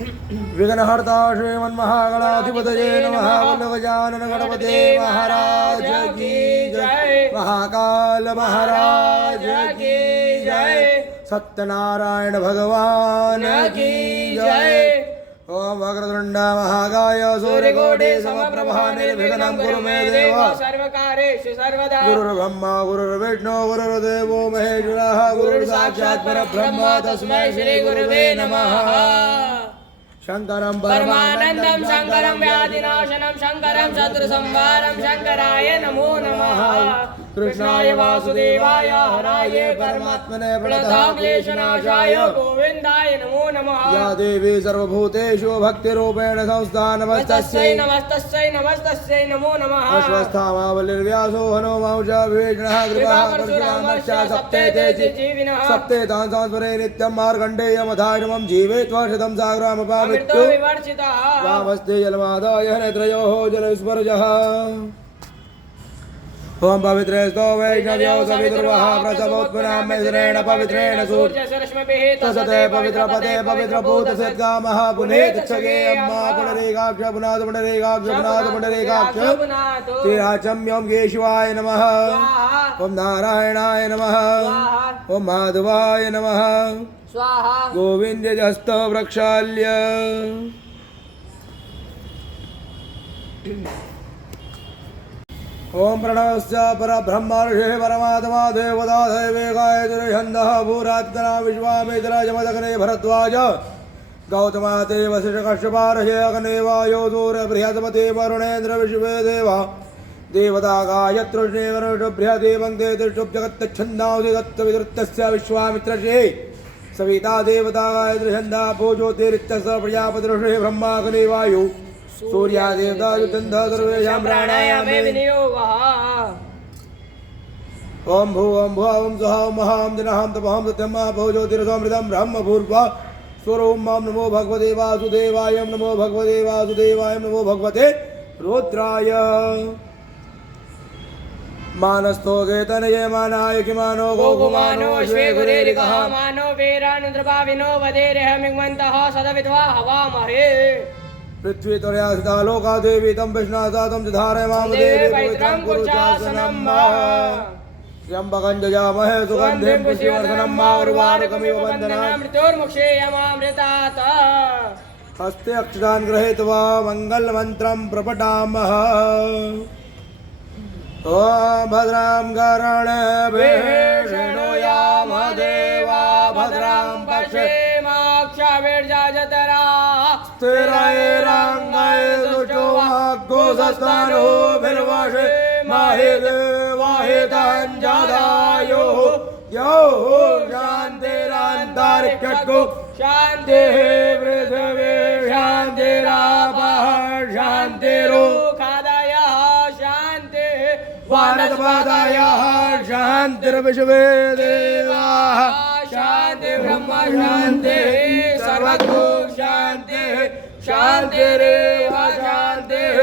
विघ्नहर्ता श्रीमन्महागणाधिपतये नमः। गजानन गणपते महाराज की जय। महाकाल महाराज की जय। सत्यनारायण भगवान की जय। ओम वक्रतुंड महाकाय सूर्यकोटि समप्रभा निर्विघ्नं कुरु मे देव सर्वकार्येषु सर्वदा। गुरुर्ब्रह्मा गुरुर्विष्णु गुरुर्देवो महेश्वरः गुरुर्साक्षात् परब्रह्म तस्मै श्री गुरुवे नमः। शंकरं परमानंदं शंकरं व्याधिनाशनं शंकरं शत्रुसंहारं शंकराय नमो नमः। कृष्णाय वासुदेवाय हराय परमात्मने प्रणतक्लेशनाशाय गोविन्दाय नमो नमः। या देवी सर्वभूतेषु भक्तिरूपेण संस्था नमस्तस्यै नमस्तस्यै नमस्तस्यै नमो नमः। अश्वस्थामावलिर्व्यासो हनुमांश विवेचनः कृपः परशुरामश्च सप्तेते जीविनः। सप्तेतां संस्मरे नित्यं मार्कण्डेयमधाश्रमं जीवेत्वर्षतं सागरामपामृत्यु विवर्षितः। वामस्ते जलमादाय नेत्रयोः जलस्पर्शः। ओम पवित्रेस्तो वैष्णव्यो सवितुर्वः प्रसवोत्पन्नां मिश्रेण पवित्रेण सूर्यसरश्मिभिः तसते पवित्रपदे पवित्रभूतसद्गामः पुनेतक्षगे अम्मा पुनरेकाक्ष पुनाद पुनरेकाक्ष पुनाद पुनरेकाक्ष तिराचम्यं केशवाय नमः। ओम नारायणाय नमः। ओम माधवाय नमः। स्वाहा। गोविन्दजस्तो प्रक्षाल्य ओम प्रणवस्य परब्रह्मर्षि परमात्मा देवता दैवेगाय दुर्छन्दः भूरात्मना विश्वामित्र जमदग्ने भरद्वाज गौतमाते वसिष्ठकश्यपार्षे अग्ने वायो दूरबृहस्पति वरुणेन्द्र विश्वे देवा देवता गायत्रुष्णे वरुणबृहदेवं ते तिष्ठुब्जगत्तच्छन्दांसि दत्तविदृत्तस्य विश्वामित्रस्य सविता देवता गायत्रिछन्दा पूजोतिरित्यस्य प्रजापतिर्षे ब्रह्माग्ने वायु सूर्यादेवता युतन्धा सर्वेषां प्राणायामे विनियोगः। ओम भू ओम भुव ओम स्वः ओम महां जनां तपहां सत्यं महाभो ज्योतिरसोमृतं ब्रह्म भूर्भुवः स्वरों मां नमो भगवते वासुदेवाय नमो भगवते वासुदेवाय नमो भगवते रुद्राय। मानस्थो गेतनये मानाय किमानो गोकुमानो अश्वे गुरेरिकः मानो वीरानुद्रभाविनो वदेरिह मिग्मन्तः सदविद्वा हवामहे। पृथ्वी त्वया लोका देवी तं विष्णासातं च धारयामाम देवी पवित्रं कुरुशासनं त्र्यम्बकं जजामहे सुगन्धिं पुष्टिवर्धनं उर्वारुकमिव बन्धनात् मृत्योर्मुक्षेयमामृतात्। हस्ते अक्षतान् गृहीत्वा मङ्गलमन्त्रं प्रपठामः। ॐ भद्रां कर्णेभिः शृणुयाम देवा भद्रां पश्येमाक्षाभिर्जाजतरा स्थिरैरङ्गैर्दुष्टवाग्गोसस्तनोभिर्वशे महि देवाहिताञ्जदायो यो शान्तिरान्तरिक्षको शान्तिः पृथिवी शान्तिरापः शान्तिरोखादयः शान्तिः भारतमातायाः शान्तिर्विश्वे देवाः शान्ति ब्रह्म शान्तिः सर्वतो शान्तिः शान्तिरेव शान्तिः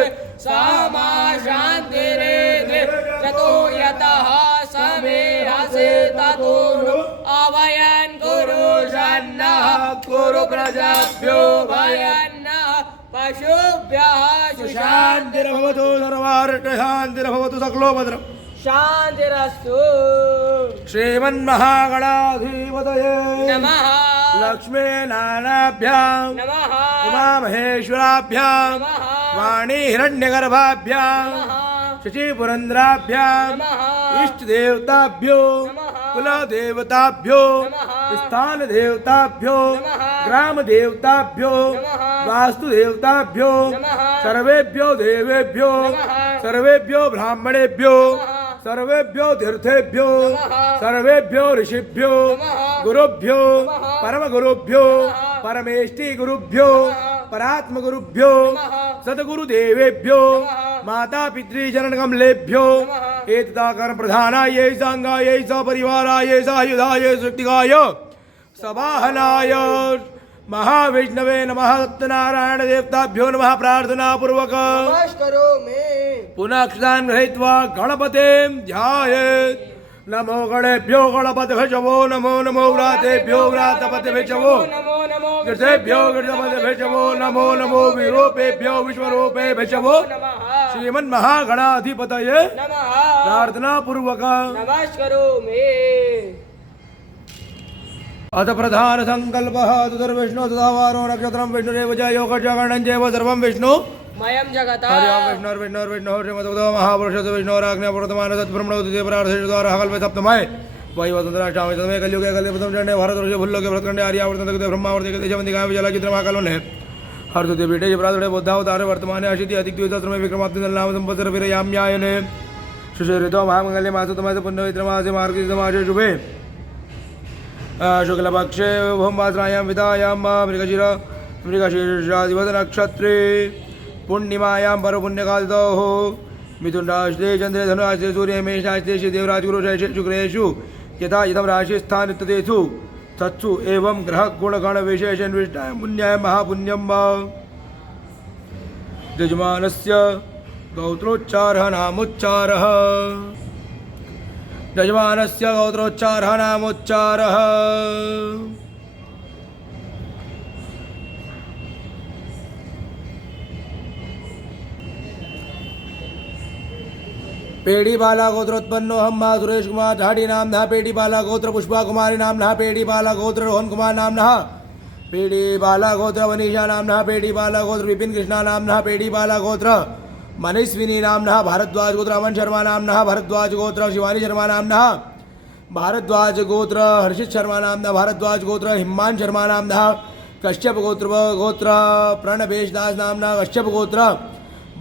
सामा शान्तिरेधि यतो यतः समे हसे ततो अभयन् कुरु शन्नः कुरु प्रजाभ्यो भयन्नः पशुभ्यः शान्तिर्भवतु सर्वार्षशान्तिर्भवतु सकलो भद्रम् शान्तिरस्तु। श्रीमन्महागणाधिपतये नमः। लक्ष्मी नानाभ्यां नमः। उमामहेश्वराभ्यां नमः। वाणी हिरण्यगर्भाभ्यां नमः। शशिपुरन्द्राभ्यां नमः। इष्टदेवताभ्यो नमः। कुलदेवताभ्यो नमः। स्थानदेवताभ्यो नमः। ग्रामदेवताभ्यो नमः। वास्तुदेवताभ्यो नमः। सर्वेभ्यो देवेभ्यो नमः। सर्वेभ्यो ब्राह्मणेभ्यो नमः। सर्वेभ्यो तीर्थेभ्यो नमः। सर्वेभ्यो ऋषिभ्यो नमः। गुरुभ्यो नमः। परमगुरुभ्यो नमः। परमेष्टि गुरुभ्यो नमः। परात्म गुरुभ्यो नमः। सद्गुरुदेवेभ्यो नमः। माता पितृचरणकमलेभ्यो नमः। एतदाकर्म प्रधानाय सांगाय सपरिवाराय सायुधाय शक्तिकाय सवाहनाय महाविष्णवे नमः। सत्यनारायण देवताभ्यो नमः। प्रार्थना पूर्वक नमस्करो मे पुनः अक्षतान् गृहीत्वा गणपतिं ध्यायेत्। नमो गणेभ्यो गणपतिभ्यो नमो नमो व्रातेभ्यो व्रातपतिभ्यो नमो नमो गिर्जेभ्यो गिर्जपतिभ्यो नमो नमो विरूपेभ्यो विश्वरूपेभ्यो नमः श्रीमन्महागणाधिपतये नमः प्रार्थना पूर्वक नमस्करोमि। अथ प्रधान संकल्पः तुर्विष्णु तदावारो नक्षत्रं विष्णुरेव च योगजगणं चैव सर्वं विष्णु मयं जगता हरि ओम विष्णुर्विष्णुर्विष्णुः श्रीमद्भगवतो महापुरुषो विष्णोराज्ञापुरतमान सत्ब्रह्मणोदितेपरार्धेषु हकल्पे सप्तमये वैवतंत्राष्टामे तमे कलियुगे कलियुगं चण्डे भारतवर्षे भुल्लोके भरतखण्डे आर्यावर्तनगते ब्रह्मावर्ते देशवन्दिकाय विजयलाचित्रमाकलोने हर्षते पीठे प्रातुडे बुद्धावतारे वर्तमाने अशीति अधिकद्विसहस्रमे विक्रमाब्दिनाम संवत्सरे विरयाम्यायने सुशेरितो महामङ्गले मासतमासे पुण्यमित्रमासे मार्गशीर्षमासे शुभे शुक्लपक्षे भौमवासनायां विधायां मृगशीर्षादिवदनक्षत्रे पूर्णिमायां परपुण्यकालतोः मिथुनराशिते चन्द्रे धनुराशिते सूर्ये मेषराशिते श्रीदेवराजगुरुशेषु शुक्रेषु यथा यथं राशिस्थानित्यतेषु तत्सु एवं ग्रहगुणगणविशेषन्विष्टाय पुण्याय महापुण्यं यजमानस्य गौत्रोच्चारः नामोच्चारः यजमानस्य गौत्रोच्चारः नामोच्चारः पेड़ीबाला गोत्रोत्पन्नो हम्मा सुरेश कुमार झाड़ी नामनः पेड़ीबाला गोत्र पुष्पा कुमारी नामनः पेड़ीबाला गोत्र रोहन कुमार नामनः पेड़ीबाला गोत्र वनीशा नामनः पेड़ीबाला गोत्र विपिन कृष्णा नामनः पेड़ीबाला गोत्र मनीषविनी नामनः भारद्वाज गोत्र अमन शर्मा नामनः भारद्वाज गोत्र शिवानी शर्मा नामनः भारद्वाज गोत्र हर्षित शर्मा नामनः भारद्वाज गोत्र हिम्मान शर्मा नामनः कश्यप गोत्र प्रणवेश दास नामनः कश्यप गोत्र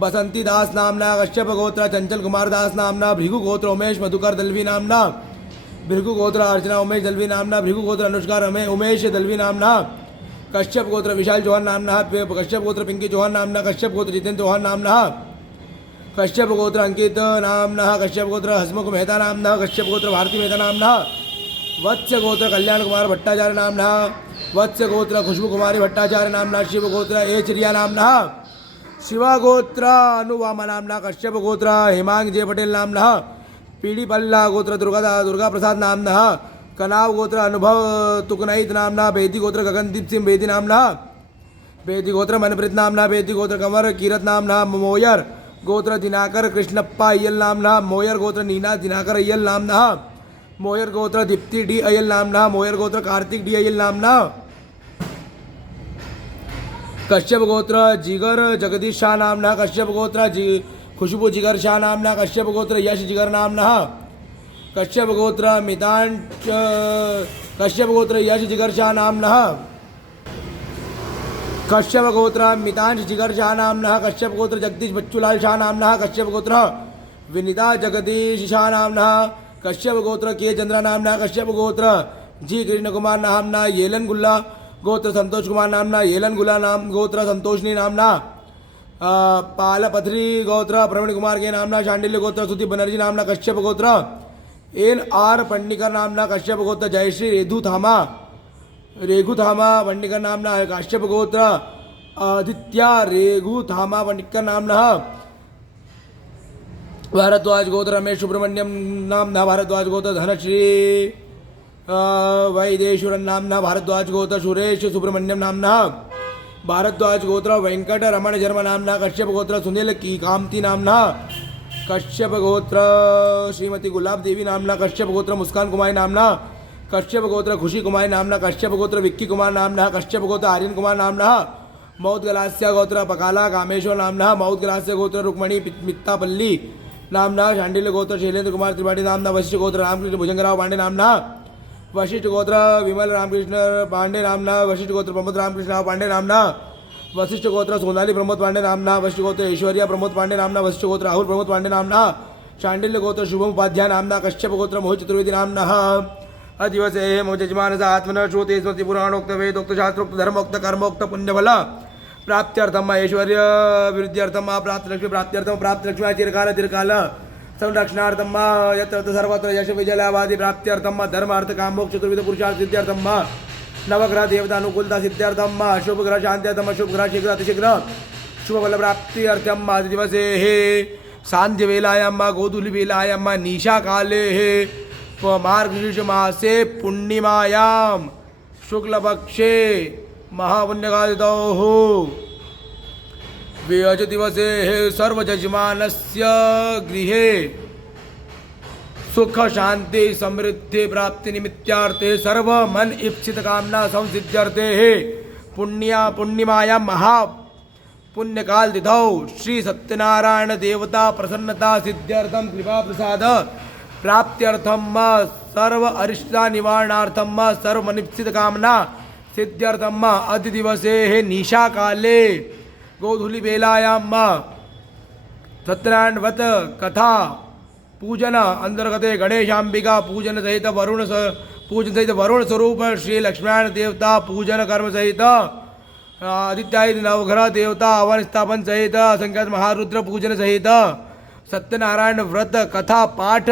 बसंती दास नामना कश्यप गोत्र चंचल कुमार दास नामना भृगु गोत्र उमेश मधुकर दलवी नामना भृगु गोत्र अर्चना उमेश दलवी नामना भृगु गोत्र अनुष्का उमेश दलवी नामना कश्यप गोत्र विशाल चौहान नामना कश्यप गोत्र पिंकी चौहान नामना कश्यप गोत्र जितेंद्र चौहान नामना कश्यप गोत्र अंकित नामना कश्यप गोत्र हसमुख मेहता नामना कश्यप गोत्र भारती मेहता नामना वत्स्य गोत्र कल्याण कुमार भट्टाचार्य नामना वत्स्य गोत्र खुशबू कुमारी भट्टाचार्य नामना शिव गोत्र एचरिया नामना शिवा गोत्र अनुवामा नामना कश्यप गोत्र हेमांग जय पटेल नामना पीड़ीपल्ला गोत्र दुर्गा प्रसाद नामना कनाव गोत्र अनुभव तुकनाइत नामना बेदी गोत्र गगनदीप सिंह बेदी नामना बेदी गोत्र मनप्रीत नामना बेदी गोत्र कंवर कीरत नामना मोयर गोत्र दिनाकर कृष्णप्पा अय्यल नामना मोयर गोत्र नीना दिनाकर अय्यल नामना मोयर गोत्र दीप्ति डी अय्यल नामना मोयर गोत्र कार्तिक डी अय्यल नामना कश्यप गोत्र जिगर जगदीश शाह नामना कश्यप गोत्र खुशबू जिगर शाह नामना कश्यप गोत्र यश जिगर नामना कश्यप गोत्र मितांश कश्यप गोत्र यश जिगर शाह नामना कश्यप गोत्र मितांश जिगर शाह नामना कश्यप गोत्र जगदीश बच्चूलाल शाह नामना कश्यप गोत्र विनीता जगदीश शाह नामना कश्यप गोत्र के चंद्रा नामना कश्यप गोत्र जी कृष्ण कुमार नामना येलन गुल्ला गोत्र संतोष कुमार नामना येलन गुला नाम गोत्र संतोषनी नामना पालपथरी गोत्र प्रवीण कुमार के नामना शांडिल्य गोत्र सुदीप बनर्जी नामना कश्यप गोत्र एन आर पंडिकर नामना कश्यप गोत्र जयश्री रेघु थामा पंडिकर नामना कश्यप गोत्र आदित्य रेघु थामा पंडिकर नामना भारद्वाज गोत्र रमेश सुब्रमण्यम नामना भारद्वाज गोत्र धनश्री वैदेश्वरन नामना भारद्वाज गोत्र सुरेश सुब्रमण्यम नामना भारद्वाज गोत्र वेंकट रमण जन्म नामना कश्यप गोत्र सुनील की कामती नामना कश्यप गोत्र श्रीमती गुलाब देवी नामना कश्यप गोत्र मुस्कान कुमारी नामना कश्यप गोत्र खुशी कुमारी नामना कश्यप गोत्र विक्की कुमार नामना कश्यप गोत्र आर्यन कुमार नामना मौत गलास्य गोत्र पकाला कामेश्वर नामना मौत गलास्य गोत्र रुक्मणी मित्तापल्ली नामना शांडिल्य गोत्र शैलेंद्र कुमार त्रिपाठी नामना वशिष्ठ गोत्र रामकृष्ण भुजंगराव पांडे नामना वशिष्ठ गोत्र विमल रामकृष्ण पांडे नामना वशिष्ठ गोत्र प्रमोद रामकृष्ण पांडे नामना वशिष्ठ गोत्र सोनाली प्रमोद पांडे नामना वशिष्ठ गोत्र ऐश्वर्या प्रमोद पांडे नामना वशिष्ठ गोत्र राहुल प्रमोद पांडे नामना शांडिल्य गोत्र शुभम उपाध्याय नामना कश्यप गोत्र मोहित चतुर्वेदी नामना अदिवसे मो यजमानस आत्मन श्रोते स्मृति पुराणोक्त वेदोक्त शास्त्रोक्त धर्मोक्त कर्मोक्त पुण्यफल प्राप्त्यर्थम ऐश्वर्य वृद्ध्यर्थम प्राप्त लक्ष्मी प्राप्त्यर्थम प्राप्त लक्ष्मी चिरकाल चिरकाल संरक्षणार्थम यत्र सर्वत्र यश विजयलाभादि प्राप्त्यर्थम धर्म अर्थ काम मोक्ष चतुर्विध पुरुषार्थ सिद्ध्यर्थम नवग्रह देवता अनुकूलता सिद्ध्यर्थम शुभ ग्रह शांत्यर्थम शुभ ग्रह शीघ्र अतिशीघ्र शुभ फल प्राप्ति अर्थम आज दिवसे हे सांध्य वेलायाम गोधूली वेलायाम निशा काले हे मार्गशीर्ष मासे पुण्यमायां शुक्लपक्षे महापुण्यकादितौः वियज दिवसे सर्वजजमानस्य गृहे सुख शांति समृद्धि प्राप्ति निमित्तार्थे सर्व मन इप्सित कामना संसिद्ध्यर्थे पुण्यमायां महा पुण्यकाल तिथौ श्री सत्यनारायण देवता प्रसन्नता सिद्ध्यर्थम कृपा प्रसाद प्राप्त्यर्थम सर्व अरिष्टा निवारणार्थम सर्व मनिप्सित कामना सिद्ध्यर्थम अद्य दिवसे निशा काले गोधूली बेलायां सत्यनारायण व्रत कथा पूजन अंतर्गते गणेशांबिका पूजन सहित वरुण स्वरूप श्री लक्ष्मीनारायण देवता पूजन कर्म सहित आदित्यादि नवग्रह देवता हवन स्थापन सहित संख्यात महारुद्र पूजन सहित सत्यनारायण व्रत कथा पाठ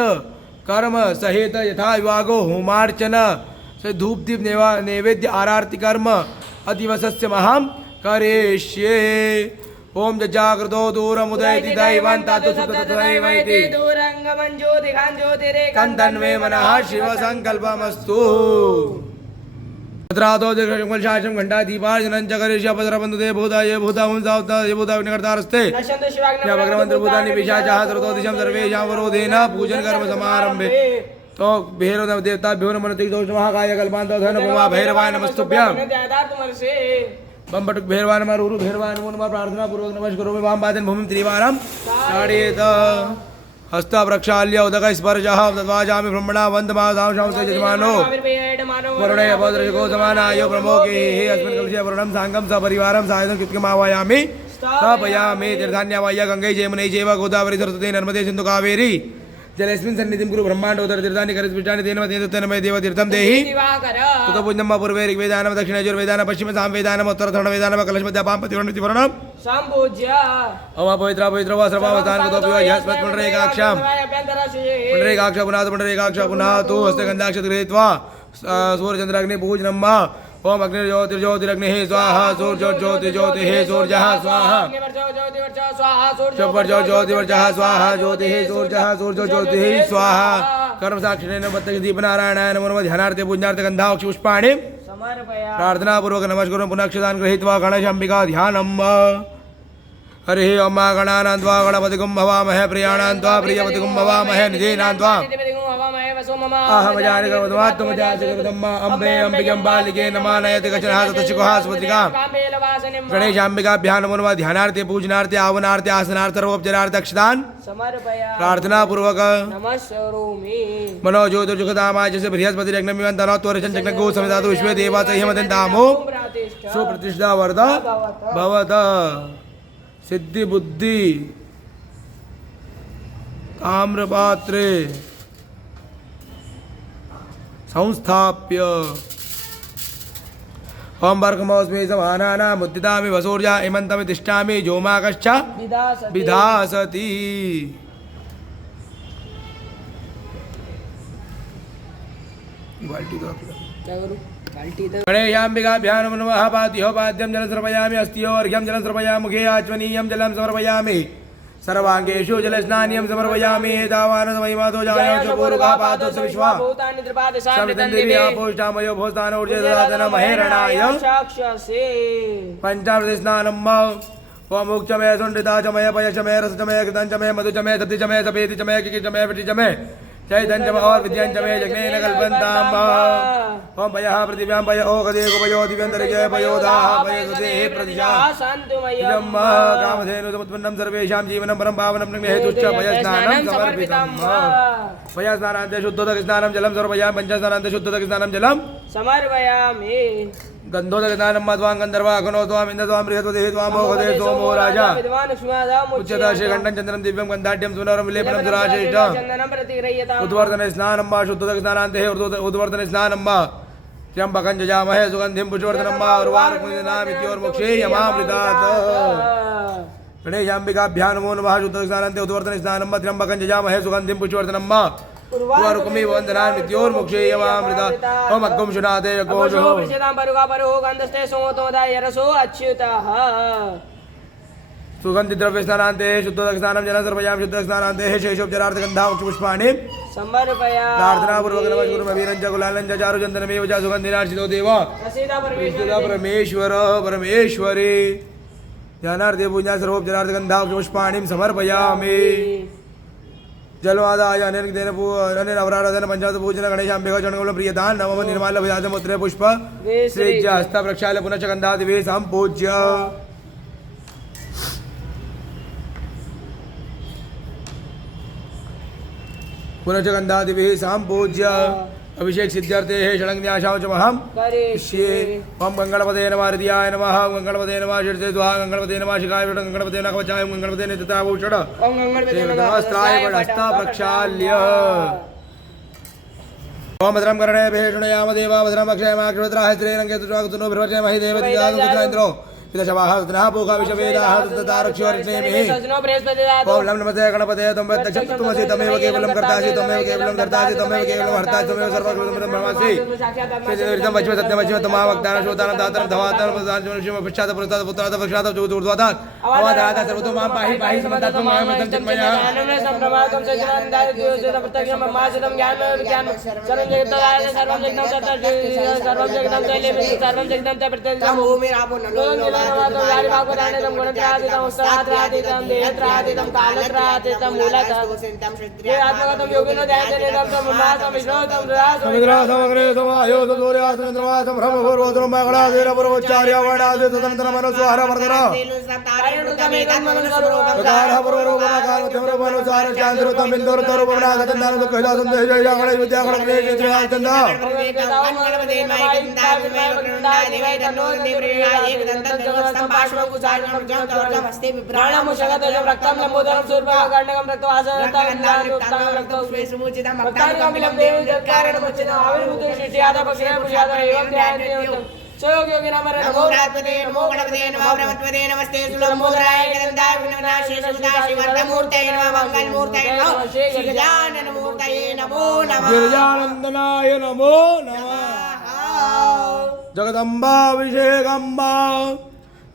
कर्म सहित यथा विभागो होमार्चन से धूप दीप नैवेद्य आरती कर्म अधिवसस्य महां करिष्ये। ओम जागृतो दूरमुदयति दैवान्तातो सुततदैवैति दूरंगमं ज्योतिघां ज्योतिरेकं तन्मे मनः शिव संकल्पमस्तु। तत्रादो दीर्घशंकुलशासं घण्टादीपार्जनं च करिष्ये पदरबन्धुते भूताय भूतावंसावताय भूताविनिकर्तारस्ते या भगवन्तर्भूतानि पिशाचाः सर्वतो दिशं सर्वेषां वरोधेन पूजन कर्म समारम्भे। तो भैरव देवताभ्यो नमः तिग्धोष महाकाय कल्पान्तो धन भूमा भैरवाय नमस्तुभ्यं बम बटुक भैरवाय नमः रुरु भैरवाय नमः प्रार्थना पूर्वक नमस्करोमि वाम पादं भूमिं त्रिवारं ताडयेत हस्त प्रक्षाल्य उदक स्पर्शः तद्वाजामि ब्रह्मणा वन्दमासां शांसे यजमानो वरुणे भद्रजगो समानायो प्रमोके हे अस्मिन् कलशे वरुणं साङ्गं सपरिवारं सायं कृत्कमावायामि स्थापयामि तीर्थान्यावाय गंगे जयमुने चैव गोदावरी सरस्वती नर्मदे सिन्धु कावेरी जलेस्मिन् सन्निधिं कुरु ब्रह्माण्डोदर तीर्थानि करिस्पृष्टानि तेन तेन मे देव तीर्थं देहि तुत पूज्यं पूर्वे ऋग्वेदानं दक्षिणयजुर्वेदानं पश्चिम सामवेदानं उत्तरथर्ववेदानं कलशमध्यापां प्रतिवर्णिति वर्णं संपूज्य ओम पवित्र पवित्र वा सर्वावतान कुतोपि वा यस्मत् पुण्डरीकाक्षां पुण्डरीकाक्ष पुनः तु हस्तगन्धाक्ष गृहीत्वा सूर्यचन्द्राग्नि पूजनं मा ओम अग्निर्ज्योतिर्ज्योतिरग्निः स्वाहा सूर्यज्योतिर्ज्योतिः सूर्यः स्वाहा ज्योतिर्वर्चः स्वाहा ज्योतिः सूर्यः सूर्यज्योतिः स्वाहा कर्म साक्षिणेन बद्धं दीपनारायणाय नमो ध्यानार्थे पूजनार्थे गन्धाक्ष पुष्पाणि प्रार्थना पूर्वक नमस्कुरं पुनः क्षदान् गृहीत्वा गणेशाम्बिका ध्यानम्। हरिः ओम गणानां त्वा गणपतिगुं भवामहे प्रियाणां त्वा प्रियपतिगुं भवामहे निधीनां त्वा अहमजानि कर्मत्वमजासिकृतम् अम्बे अम्बिकं बालिके नमः नयति कचनः ततश्चुकः सुभद्रिका गणेशाम्बिकाभ्यां नमो नमः ध्यानार्थे पूजनार्थे आवनार्थे आसनार्थे सर्वोपचारार्थे अक्षतान् प्रार्थना पूर्वक मनोज्योतिर्जुगदामाय जैसे बृहस्पतिरग्निमिवं तनोत्वरचं जग्नगो समिधातु विश्वे देवास हेमदन्तामो सुप्रतिष्ठा वरद भवत सिद्धि बुद्धि ताम्रपात्रे संस्थाप्य ओम वर्गमोस्मि समानानां मुद्दितामि वसूर्या इमन्तमि तिष्ठामि जोमाकश्च विधासति। गणेशाम्बिकाभ्यां नमः पाद्यो पाद्यं जलं समर्पयामि अस्त्यो अर्घ्यं जलं समर्पयामि मुखे आचमनीयं जलं समर्पयामि सर्वांगेषु जलस्नान्यं समर्पयामि एतावानसमयिमातो जायां च पूर्वकापातो विश्वा समितन्देवी आपोष्टामयो भोस्तानोर्जदातन महेरणाय पंचामृतस्नानं ओमुक्षमय सुण्डिताचमय पयचमय रसचमय कृतञ्चमय मधुचमय दधिचमय सपेतिचमय किकिचमय विटिचमय चैतन्यम और विद्यांचमय जग्नेन कल्पन्ताम् ओम पयः पृथिव्यां पय ओगदे गुपयो दिव्यन्तरिके पयोदाः पयसुते प्रतिशा इदं कामधेनु समुत्पन्नं सर्वेषां जीवनं परं पावनं हेतुश्च पयस्नानं समर्पितम्। पयस्नानान्ते शुद्धोदकस्नानं जलं समर्पयामि पञ्चस्नानान्ते शुद्धोदकस्नानं जलं समर्पयामि। गन्धोदकस्नानं मध्वां गन्धर्वा अग्नो त्वाम् इन्द्र त्वां बृहस्पतिः त्वां मोहदे सोमो राजा उच्यता श्रीकण्ठं चन्द्रं दिव्यं गन्धाढ्यं सुनरं विलेपनं सुराश्रेष्ठ उद्वर्तन स्नानं वा शुद्धोदकस्नानान्ते उद्वर्तन स्नानं वा त्र्यम्बकं जजामहे सुगन्धिं पुष्पवर्धनं वा उर्वारुकमिदनामित्योर्मोक्षेयमामृतात्। गणेशाम्बिकाभ्यां नमो नमः शुद्धोदकस्नानान्ते उद्वर्तन स्नानं वा त्र्यम्बकं जजामहे सुगन्धिं पुष्पवर्धनं वा उर्वारुकमि वन्दनामित्योर्मोक्षेयमामृतात्। ओम अग्गुं शुनाते यज्ञोषो सुगंधि द्रव्य स्नानांते शुद्धोदक स्नानं जन सर्वयाम शुद्धोदक स्नानांते शेषोपचारार्थगंधा पुष्पाणि समर्पयामि। प्रार्थना पूर्वक नमः गुरुमवीरं च गुलालं च चारुचन्दनमेव च सुगन्धिनार्चितो देव प्रसीद विष्णुदा परमेश्वर परमेश्वरी ज्ञानार्थे पूजा सर्वोपचारार्थगंधा पुष्पाणि समर्पयामि। जलवादाय अनेन अवराधन पंचामृत पूजन गणेशाम्बिका चरणकमल प्रियदान नवम निर्माल्य भजात मुद्रे पुष्प श्रीज्य हस्त प्रक्षाल्य पुनश्च गंधादिवे संपूज्य पुनश्च गंधादिवे संपूज्य अभिषेक सिद्ध्यर्थे षडंग्न्याशां च महं करिष्ये। ओम गंगणपते नमः हृदयाय नमः ओम गंगणपते नमः शीर्षे द्वा गंगणपते नमः शिखाय वटं गंगणपते नमः कवचाय ओम गंगणपते नेत्रताभूषण ओम गंगणपते नमः वस्त्राय वटस्थ प्रक्षाल्य ओम भद्रं कर्णे भेषणयाम देवा भद्रं अक्षयमाक्षोत्राः श्रीरङ्गे तुष्वाकुतुनो भ्रवर्चयमहि देवतिजानुपुत्राइन्द्रो विदशवाः ततः पूका विषवेदाः ततारक्ष्योर्णेमिः ओम नमः नमस्ते गणपते त्वं दक्षिणमसि तमेव केवलं कर्तासि तमेव केवलं कर्तासि तमेव केवलं हर्तासि तमेव सर्वकृतं ब्रह्मासि श्रीजयविदं वच्मि सत्यं वच्मि तमां वक्तानं श्रोतानं दातरं धवातनं पश्चात् पश्चात् पुरस्तात् पुत्रात् पश्चात् ऊर्ध्वातात् अवादात् सर्वतो मां पाहि पाहि समन्तात् मामृतं चिन्मया संप्रमादं सज्जनान्दाय द्योजन प्रत्यक्षं ब्रह्मासितं ज्ञानं विज्ञानं सर्वं जगत्तदाय सर्वं जगतं तत् सर्वं जगतं तैलेमि सर्वं जगतं तत् प्रत्यक्षं भूमिरापो नलो वारी भागवतानेतं गुणत्रादितं उस्तात्रादितं देहत्रादितं कालत्रादितं मूलतः ये आत्मगतं योगिनो ध्यायतेनेतं ब्रह्मासं विष्णुतं रासं समग्रे समायो सूर्यासन्द्रमासं ब्रह्मपूर्वोत्तरं मंगलादेन पूर्वोच्चार्य वर्णादि तदनन्तरं मनोस्वार वर्धन कारः पूर्वरूपमकारमनुसार शान्तिरुतं बिन्दुरुतरूपमनागतन्दानं कैलासं देहजयगण विद्यागण क्लेशत्रयाचन्द नमस्ते सुलभोदराय गिरिजानन्दनाय नमो नमः जगदम्बाभिषेकम्बा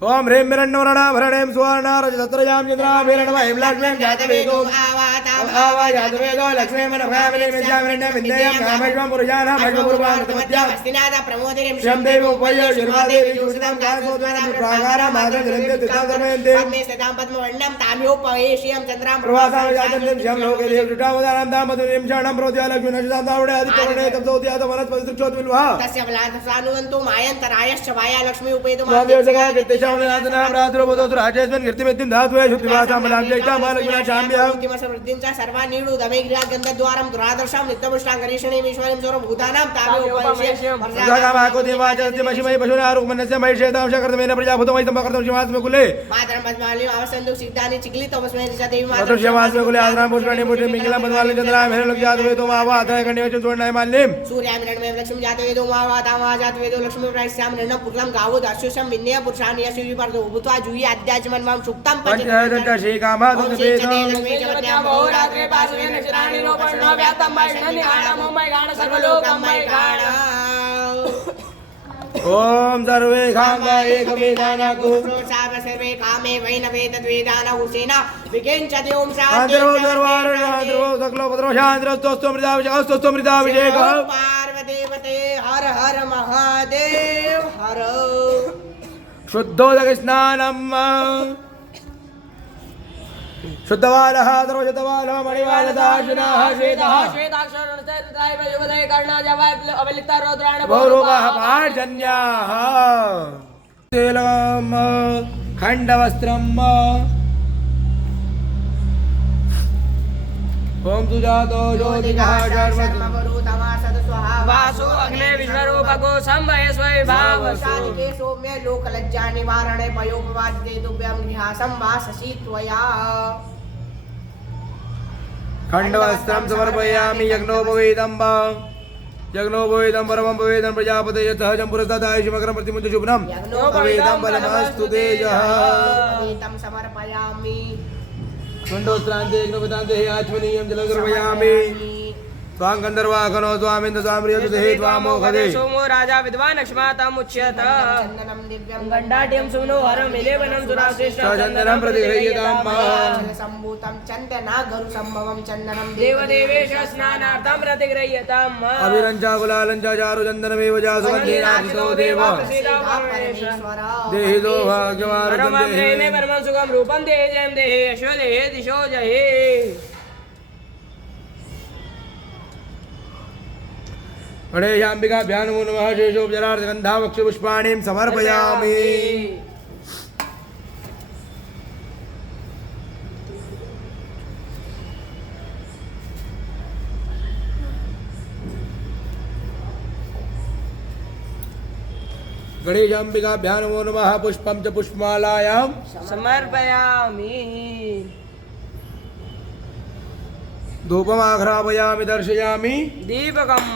ओम ह्रीं हिरण्यवर्णाभरणीं सुवर्णारजतत्रयां चन्द्रां हिरण्मयीं लक्ष्मीं जातवेदो आवाजातवेदो लक्ष्मीं मनोभामिनीं विद्यामिनीं विद्यां कामेश्वरं पुरुषाणां भगवपूर्वां प्रमद्यां श्रम देवी उपय शिर्वादेवी जोषितां कासोद्वानां प्रागारां मातरं जलन्ते तितां धर्मयन्ते स्थितां पद्मवर्णं ताम्योपवेश्यं चन्द्रां प्रवासां जातन्ते श्याम लोके देव जुटावदानां दामधुरीं शरणं प्रोद्या लक्ष्मी नशितां दावडे आदित्यवर्णे तप्तोद्यात वनस्पतिसृक्षोद्विल्वः तस्य बलादसानुवन्तु मायन्तरायश्च वाया लक्ष्मी उपेतु महादेव जगा कीर्तिशां नादनां रात्रोपदोतु राजेस्मिन् कीर्तिमिद्धिं धात्वे शुद्धिवासां बलाब्जैता महालक्ष्मीना शाम्यां समृद्धिञ्च सर्वानीडु दमेग्र्या गन्धद्वारं दुरादर्शां नित्यपुष्टां करीषणीं ईश्वरीं सर्वभूतानां ताम्योपवेश्यं सदाकामाको देवाचरति मशिमयि पशुनारुक्मन्यस्य महिषेतां शकर्तमेन प्रजाभूतमयि तम्बकर्तं शिवास्मे कुले मातरं पद्मावलीं आवसन्तु सिद्धानि चिक्लितमस्मै च देवी मातरं शिवास्मे कुले आदरां पुष्पाणि पुष्पे मिङ्गलं पद्मावलीं चन्द्रां हिरण्यलक्ष्यातवेदो मावातय कण्यवचं सुवर्णाय माल्यं सूर्यामिरणमेव लक्ष्मीं जातवेदो मावातामा जातवेदो लक्ष्मीं प्रायस्यां निर्णं पुत्रं गावो दास्युषं विन्नय पुरुषानि यशुवि पर्दो भूत्वा जुयि अद्याचमन्वां सुक्तं पञ्चदश श्रीकामा लक्ष्मी च बहुरात्रे पाशुवे नक्षराणि रोपणो व्यातं मैषणि गाणमो मै गाण सर्वलोकं मै गाण ओम सर्वे कामा एकवेदानाकु प्रोत्साह सर्वे कामे वैनवे तद्वेदाना हुसेना विकिंचति ओम शांति आदरो दरबार आदरो सकलो पत्रो शांतिरस्तोमृताभिषेक पार्वतीपते हर हर महादेव हर शुद्धोदक स्नानम् शुद्धवालः द्रोजतवालः मणिवालदाशुनाः श्वेतः श्वेताक्षरणस्ताय युवदय कर्णाजवाय अवलिता रौद्राण बहुरूपाः पार्जन्याः तिलकम् खण्डवस्त्रम् ओम सुजातो ज्योतिः वासु अग्ने विश्वरूपको संवय स्वभावसु सौम्य लोकलज्जा निवारणे पयोपवादिते तुभ्यं गृहासं वाससि त्वया खण्डवस्त्रं समर्पयामि यज्ञोपवेदं परमं प्रजापते यतः पुरस्तादायुषमग्रं प्रतिमुञ्च शुभ्रं उपवेदं बलमस्तु तेजः समर्पयामि खण्डोस्त्रान्ते यज्ञोपदान्ते आत्मनीयं जलं समर्पयामि त्वां गन्धर्वाकनो त्वामिन्द्र साम्रियतु देहि त्वामोघदे सोमो राजा विद्वान् अक्ष्माताम् उच्यत गण्डाढ्यं सुमनो हरं मिलेवनं सुराश्रेष्ठ चन्दनं प्रतिगृह्यतां सम्भूतं चन्दनागरु सम्भवं चन्दनं देवदेवेश स्नानार्थं प्रतिगृह्यतां अभिरञ्चा कुलालञ्चा चारु चन्दनमेव जासुवन्येनाथितो देव देहि दो भाग्यमार्गं परमं देहि प्रेमे परमं सुखं रूपं देहि जयं देहि यशो देहि दिशो जहि गणेशाम्बिकाभ्यां नमो नमः शेषोपचारार्थगन्धावक्षपुष्पाणिं समर्पयामि गणेशाम्बिकाभ्यां नमो नमः पुष्पं च पुष्पमालायां समर्पयामि धूपमाघ्रापयामि दर्शयामि दीपकं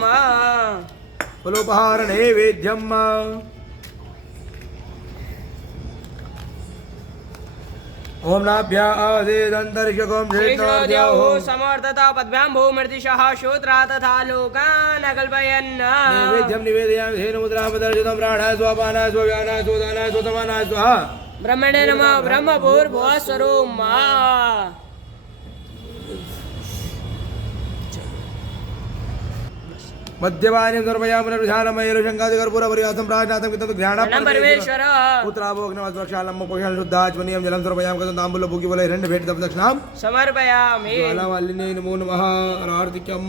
फलोपहार नैवेद्यं ओम नाभ्या आसेदन्तरिक्षकों श्रीशोद्योः समर्थता पद्भ्यां भूमर्दिशः श्रोत्रा तथा लोकान् अकल्पयन् नैवेद्यं निवेदयामि धेन मुद्रामदर्शितं प्राणाय स्वापानाय स्वव्यानाय स्वदानाय स्वतमानाय स्वाहा ब्रह्मणे नमः ब्रह्मभूर्भुवः स्वरोम मध्यवाणी सर्वयाम निर्विधानमयेरु शंकादिकर्पूरपरिवासं प्राजनाथं कितं ज्ञानं नमः परमेश्वर पुत्राभोग्नवद्वक्षालम्ब पोषण शुद्धाचमनीयं जलं सर्वयाम कथं ताम्बूल भोगिबल हिरण्य भेट दक्षिणां समर्पयामि ज्वालामालिन्यै नमो नमः आर्तिक्यं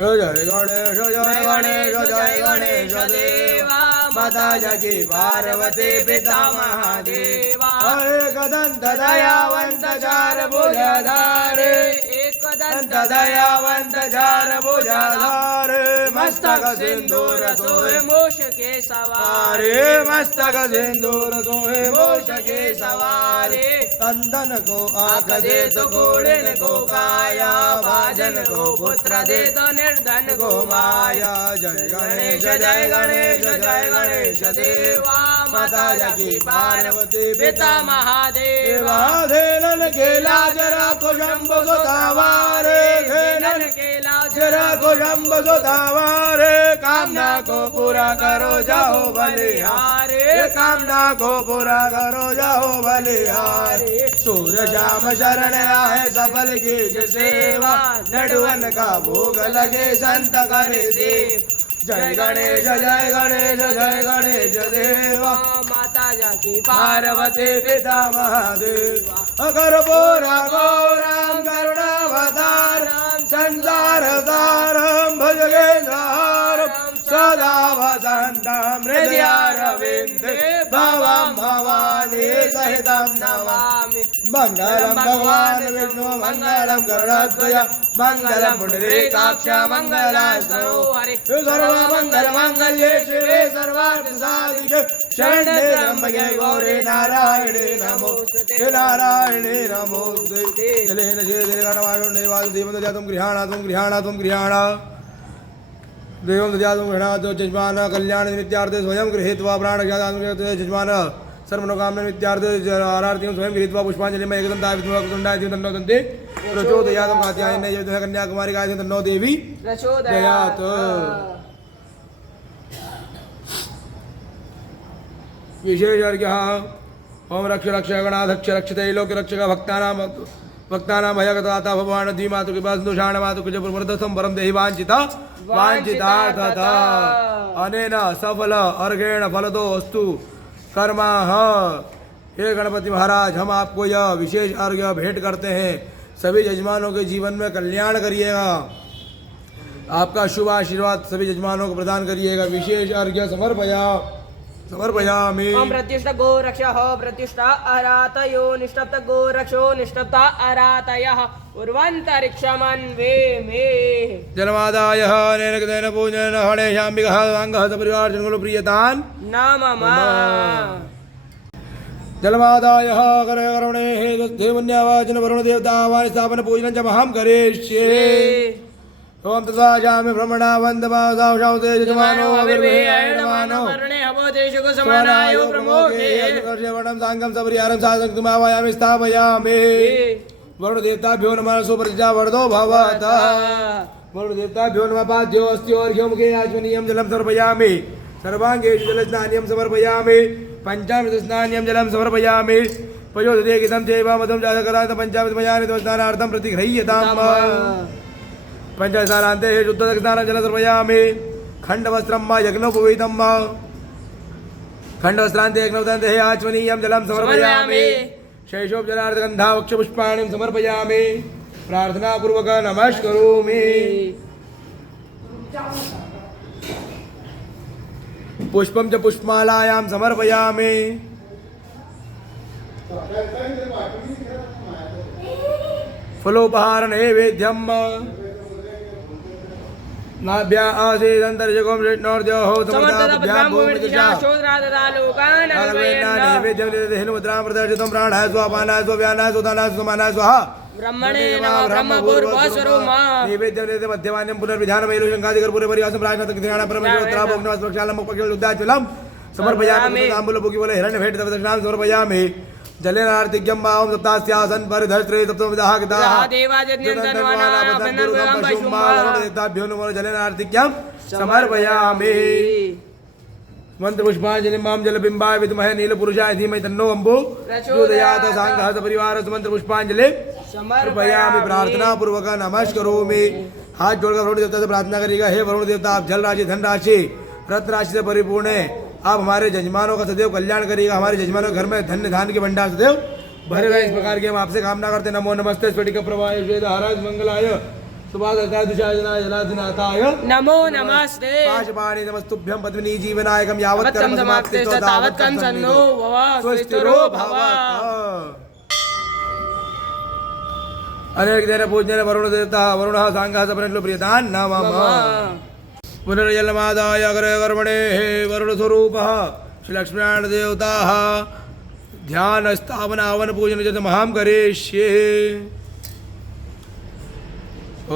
जय गणेश जय गणेश जय गणेश देवा माता जगी पार्वती पिता महादेवा एक दंत दयावंत चार भुजधारे दंत दयावंत चार भुजधारे मस्तक सिंदूर सोहे मोक्ष के सवारे मस्तक सिंदूर सोहे मोक्ष के सवारे कंदन को आँख दे तो घोड़े को काया भाजन को पुत्र दे तो निर्धन को माया जय गणेश जय गणेश जय गणेश देवा माता जगी पार्वती पिता महादेवा धेनन केला जरा को शंभु सुतावारे धेनन केला जरा को शंभु सुतावारे कामना को पूरा करो जाओ बलिहारे कामना को पूरा करो जाओ बलिहारे सूर्य श्याम शरण आए सफल की सेवा नडवन का भोग लगे संत करे देव जय गणेश जय गणेश जय गणेश देवा माता जाकी पार्वती पिता महादेव कर्पूरा गौराम करुणावतार संसार सारम भजगेन्द्रहारम सदा वसन्तं हृदयारविन्दे भवं भवानी सहितं नमामि मंगलम भगवान विष्णु मंगलम गरुड़ध्वज मंगलम पुंडरीकाक्ष मंगलास्त्रो हरे सर्व मंगल मांगल्ये शिवे सर्वार्थ साधिके शरण्ये त्र्यंबके गौरी नारायणे नमोस्तुते नारायणे नमोस्तुते जलेन शेदेन गणमायुं देवादि देवं ददातुं गृहाणातुं गृहाणा देवं ददातुं गृहाणातु यजमान कल्याण नित्यार्थे स्वयं गृहीत्वा प्राणज्ञातातुं यजमान सर्वमनोकामना नित्यार्थे आरार्तिं स्वयं गृहीत्वा पुष्पाञ्जलिं एकदं दावित्वा कुतुण्डाय तन्नो दन्ते प्रचोदयातं कात्यायने यजते कन्याकुमारी गायते तन्नो देवी प्रचोदयात् विशेष अर्घ्यः ओम रक्ष रक्ष गणाध्यक्ष रक्षते लोक रक्षक भक्तानां भयगताता भगवान धीमातु कृपा संतोषाण मातु कुजपुरमर्दसं परम देहि वाञ्छितार्थता अनेन सफल अर्घेण फलदो अस्तु कर्मः हे गणपति महाराज हम आपको यह विशेष अर्घ्य भेंट करते हैं सभी यजमानों के जीवन में कल्याण करिएगा आपका शुभ आशीर्वाद सभी यजमानों को प्रदान करिएगा विशेष अर्घ्य समर्पयामि ओम प्रत्युष्ट गो रक्षः प्रत्युष्ट अरातयो निष्टप्त गो रक्षो निष्टप्त अरातयः उर्वन्तरिक्षमन्वे मे जलमादाय नेनकदेन पूजन हणेशाम्बिकः साङ्गः सपरिवार जन्मलो प्रियतान् नमः जलमादाय करणे हे देवन्यावाचन वरुण देवतावानि स्थापन पूजनं च महं करिष्ये ओम तत्वाजामि भ्रमणा वन्दमासावशावते यजमानो अविर्वेयमानो वर्णे अवोदेशु को समानायो प्रमोखे कर्षवणं साङ्गं सपरिवारं साधक्तुमावयामि स्थापयामि वरुण देवताभ्यो नमः सुप्रजा वर्धो भवतः वरुण देवताभ्यो नमः पाद्यो अस्ति अर्घ्यो मुखे आचमनीयं जलं समर्पयामि सर्वाङ्गेषु जलस्नान्यं समर्पयामि पञ्चामृत स्नान्यं जलं समर्पयामि पयोदधे गीतं चैव मधुं जातकरान्त पञ्चामृतमयानि तव स्नानार्थं प्रतिगृह्यताम् पञ्चस्नानान्ते शुद्धस्नानं जलं समर्पयामि खण्डवस्त्रं मा यज्ञोपवीतं मा खण्डवस्त्रान्ते यज्ञोपवीतं आचमनीयं जलं समर्पयामि शैशोपजलार्धगन्धा वक्षपुष्पाणिं समर्पयामि प्रार्थनापूर्वक नमस्करोमि पुष्पं च पुष्पमालायां समर्पयामि फलोपहार नैवेद्यं नाभ्या आसीदन्तर्जगों विष्णोर्द्योः समर्पयामि नैवेद्यं देहिनुमुद्रां प्रदर्शितं प्राणाय स्वापानाय स्वाव्यानाय सुदानाय सुमानाय स्वाहा ब्रह्मणे नमः ब्रह्मपूर्वस्वरूपा नैवेद्यं देते मध्यमान्यं पुनर्विधानमैलो शङ्कादिकर पुरपरिवासं प्राजनतकृतिगाणा परमेश्वरोत्तराभोग्नवस्प्रक्षालमुपकिलुद्धाचलं समर्पयामि ताम्बूलपुकिबले हिरण्यभेटदवदर्शनां समर्पयामि जलेनार्तिक्यं मां सप्तास्यासन् परिधर्त्रे सप्तमविदाः गताः देवताभ्यो नमो जलेनार्तिक्यं समर्पयामि मंत्रपुष्पांजलिं मां जलबिम्बाय विद्महे नीलपुरुषाय धीमहि तन्नो अम्बु प्रचोदयात् सांघः सपरिवारस्य मंत्रपुष्पांजलिं समर्पयामि प्रार्थना पूर्वक नमस्करोमि हाथ जोड़कर वरुण देवता से प्रार्थना करिएगा हे वरुण देवता आप जल राशि धन राशि रत्न राशि से परिपूर्ण है आप हमारे जजमानों का सदैव कल्याण करिएगा हमारे जजमानों के घर में धन्य धान के भंडार सदैव भरे रहे इस प्रकार की हम आपसे कामना करते नमो नमस्ते स्फटिक प्रभाय वेदहाराज मंगलाय सुभादताय दुशाजनाय जलाधिनाथाय नमो नमस्ते पाशपाणि नमस्तुभ्यं पद्मिनी जीवनायकं यावत् कर्म कर्म समाप्ते समाप्तिस्तो तावत् कंसन्नो भव स्वस्तिरो भव अनेक दिन पूजन वरुण देवता वरुणः सांघः सपरिलो प्रियतान् नमः पुनर्जलमादाय अग्रे कर्मणे वरुण स्वरूपः श्री लक्ष्मीनारायण देवताः ध्यान स्थापना हवन पूजन च महां करिष्ये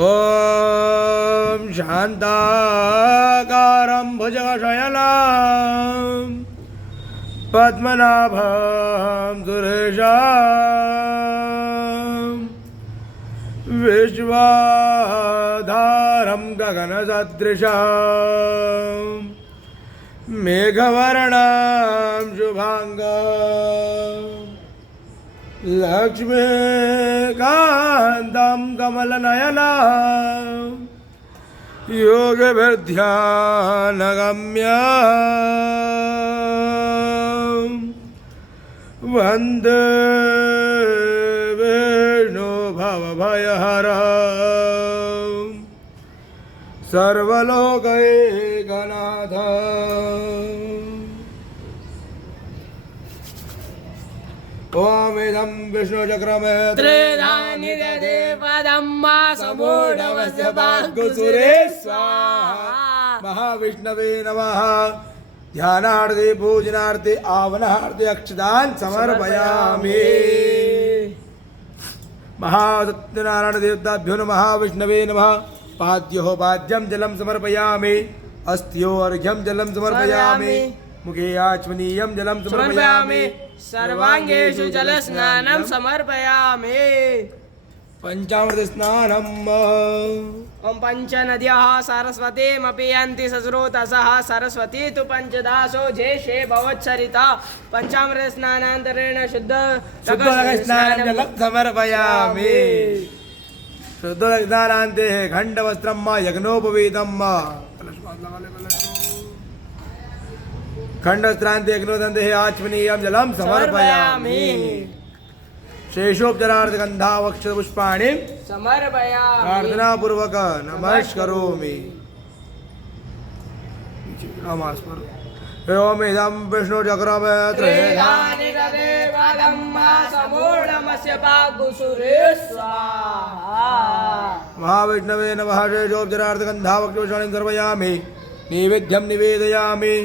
ॐ शान्ताकारं भुजगशयनं पद्मनाभं सुरेशं विश्वाधारं गगनसदृशं मेघवर्णं शुभाङ्गं लक्ष्मीकान्तं कमलनयनं योगभिर्ध्यानगम्यं वन्दे विष्णु भवभयहरं सर्वलोकैकनाथम् ओम इदं विष्णुचक्रमे त्रिधानिदेवदम्मा समूढमस्य भाग्यसुरे स्वाहा महाविष्णवे नमः ध्यानार्थे पूजनार्थे आवनार्थे अक्षदान् समर्पयामि महासत्यनारायण देवताभ्यो नमः विष्णवे नमः पाद्यो पाद्यं जलं समर्पयामि अस्त्यो अर्घ्यं जलं समर्पयामि मुखे आचमनीयं जलं समर्पयामि सर्वांगेषु जलस्नानं समर्पयामि पंचामृत स्नानम् ॐ पञ्चनद्यः सरस्वतीमपि यन्ति सस्रोतसः सरस्वती तु पञ्चदासो जेषे भवत्सरिता पञ्चामृतस्नानान्तरेण शुद्धस्नानं जलं समर्पयामि शुद्धस्नानान्ते खण्डवस्त्रं मा यज्ञोपवीतं मा खण्डवस्त्रान्ते यज्ञोपवीतं आचमनीयं जलं समर्पयामि शेषोपचारार्थगन्धा वक्षपुष्पाणि समर्पयामि प्रार्थना पूर्वक नमस्करोमि ओम इदं विष्णुचक्रमे त्रिधानिदेवदम्मा समूढमस्य भाग्यसुरे स्वाहा महाविष्णवे नमः शेषोपचारार्थगन्धा वक्षपुष्पाणि समर्पयामि नैवेद्यं निवेदयामि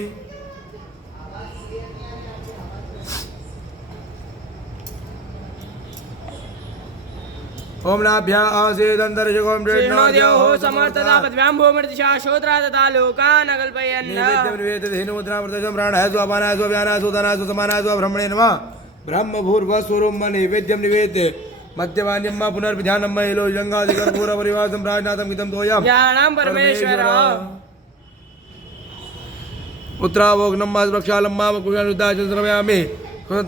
ओम नाभ्या आसेदन्तर्शकों श्रीणोद्योः समर्थता पद्भ्यां भूमिर्दिशा शोत्रा तथा लोकान् अकल्पयन् नैवेद्यं निवेद्य धेनुमुद्रां प्रदर्शनं प्राणाय स्वापानाय स्वाव्यानाय सुदानाय सुसमानाय स्वब्रह्मणे नमः ब्रह्मभूर्भुवः स्वरूपं नैवेद्यं निवेद्य मध्यमान्यम्मा पुनर्विधानम्मा एलो जंगादिकर्पूर परिवासं राजनाथं गीतं तोयं ज्ञानं परमेश्वर उत्तरावोग्नम्मा वृक्षालम्मा कुशानुद्धाचं समर्पयामि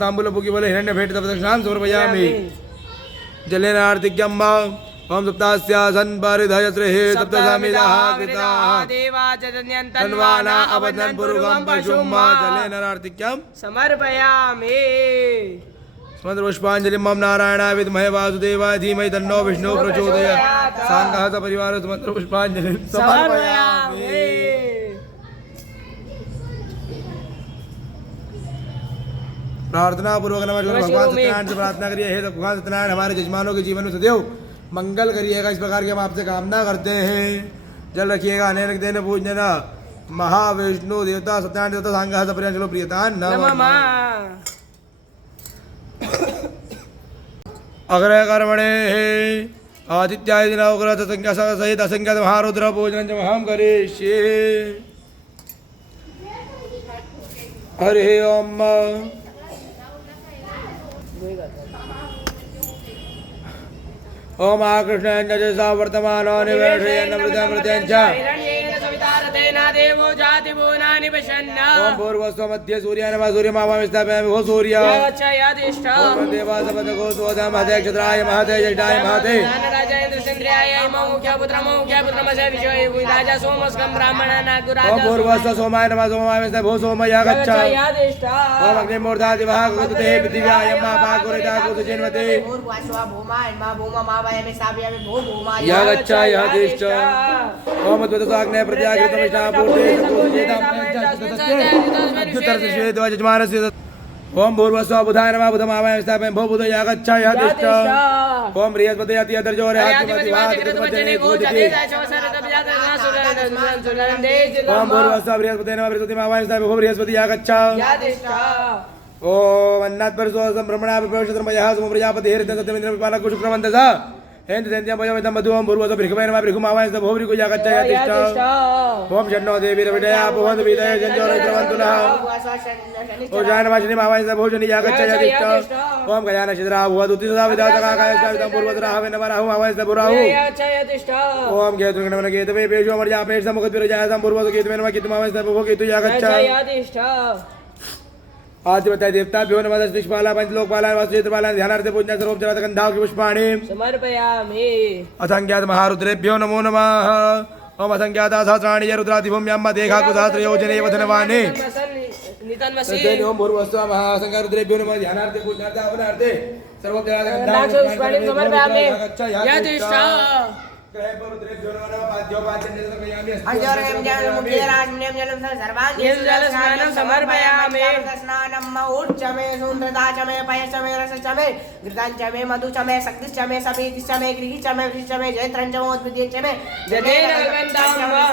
ताम्बूलपुकी बले हिरण्य भेट दक्षिणां समर्पयामि जलेन आर्तिक्यम्मा ओम सप्तास्यासन् परिधय श्रेः सप्तसामिदाः कृताः देवा जदन्यन्तं तन्वाना अवदन् पुरुगं पशुम्मा जलेन आर्तिक्यं समर्पयामि स्मद्र पुष्पाञ्जलिं मम नारायणाय विद्महे वासुदेवाय धीमहि तन्नो विष्णुः प्रचोदयात् सांगः सपरिवार स्मद्र पुष्पाञ्जलिं समर्पयामि। प्रार्थना पूर्वक नमस्कार भगवान सत्यनारायण से प्रार्थना करिए हे भगवान सत्यनारायण हमारे जजमानों के जीवन में सदैव मंगल करिएगा, इस प्रकार की हम आपसे कामना करते हैं। जल रखिएगा अनेक दिन पूजन महाविष्णु देवता सत्यनारायण देवता सांगा सपरिवार चलो प्रियता नमः। अग्र कर्मणे आदित्याय दिनवग्रह संख्या सहित असंख्य महारुद्र पूजन हम करिष्ये। हरि ओम ओम कृष्ण जसा वर्तमान देवो जाति भुवनानि पश्यन् ओम पूर्वस्व मध्य सूर्य नमः सूर्य मावामि स्थापयामि भो सूर्य ओम देवासपदको स्वधा महते क्षत्राय महते जटाय महते राजेन्द्रचन्द्राय मुख्य पुत्र राजा सोमस्कं ब्राह्मण नागुराज ओम पूर्वस्व सोमाय नमः सोमामि स्था भो सोमय गच्छ ओम अग्निमूर्धा दिवः कुरुते पृथिव्याय मा भागुरिता कुतुजिन्वते या गच्छ या दिष्ट ओम द्वदसाग्ने प्रत्यागतमिष्टा पूर्ते सतुजेतां यजमानस्य ओम भूर्वस्व बुधाय नमः बुधमावाय स्थापयामि भो बुध या गच्छ या दिष्ट ओम बृहस्पति यति अदर्जो रेहाति वादिति पूजति ओम भूर्वस्व बृहस्पति नमः बृहस्पतिमावाय स्थापयामि भो बृहस्पति या गच्छ ओम अन्नात् परसो ब्रह्मणा प्रवेशत्रमयः सुम प्रजापति हरितं सत्यमिन्द्र विपालक शुक्रवन्तसा हेन्द्र देन्त्यं भयमिदं मधुवं भूर्वस्व बृहस्पति नमः बृहस्पतिमावाय स्थापयामि भो बृहस्पति या गच्छ या दिष्ट ओम शन्नो देवी रविदया भुवन्तु विदये जन्योरविद्रवन्तु नः ओम जानवाचिनी मावाय स्थापयामि भो जनि या गच्छ या दिष्ट ओम गजानन शिद्रा भुवतु सदा विदातकाय स्थापितं पूर्वतराः नमः राहु मावाय स्थापयामि राहु ओम केतुर्गणमन केतवे पेशो मर्या पेश समुखद्विरजाय संपूर्वतु केतवे नमः केतुमावाय स्थापयामि भो केतु या गच्छ आदिवत्याय देवताभ्यो नमः दशदिक्पाला पंचलोकपाला वासुचित्रपाला ध्यानार्थे पूजन सर्वोपचारार्थ गंधाव की पुष्पाणि समर्पयामि। असंख्यात महारुद्रेभ्यो नमो नमः ओम असंख्यात सहस्राणि रुद्रादिभूम्यां देखा कुसहस्र योजने वधनवाने तस्मै ओम भूर्भुवस्सु महासंख्यात रुद्रेभ्यो नमः ध्यानार्थे पूजनार्थे आवनार्थे सर्वोपचारार्थ गंधाव की पुष्पाणि समर्पयामि। यदिष्टा समर्पयामि। स्नानम् ऊर्चमे सुन्द्रदाचमे पयचमे रसचमे घृताञ्चमे मधुचमे शक्तिश्चमे समेतिश्चमे गृहीचमे वृषचमे जयत्रञ्चमोद्भिद्यचमे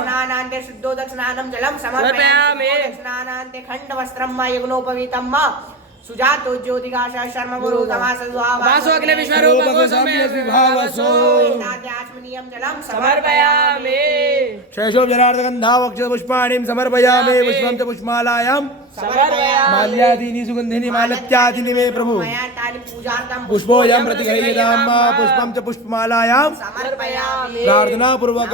स्नानान्ते शुद्धोदक स्नानं जलं समर्पयामि। स्नानान्ते खण्डवस्त्रं मा यज्ञोपवीतं मा सुजातो ज्योतिकाशा शर्म गुरु वासो अग्नि विश्वरूपको विभावसो नाद्यास्मनीयं जलं समर्पयामि। शेषो जलार्धगन्धावक्ष पुष्पाणिं समर्पयामि पुष्पं च पुष्पमालायां समर्पयामि। माल्यादीनि सुगन्धिनि मालत्यादीनि मे प्रभु पुष्पोऽयं प्रतिगृह्यतां मा पुष्पं च पुष्पमालायां समर्पयामि। प्रार्थना पूर्वक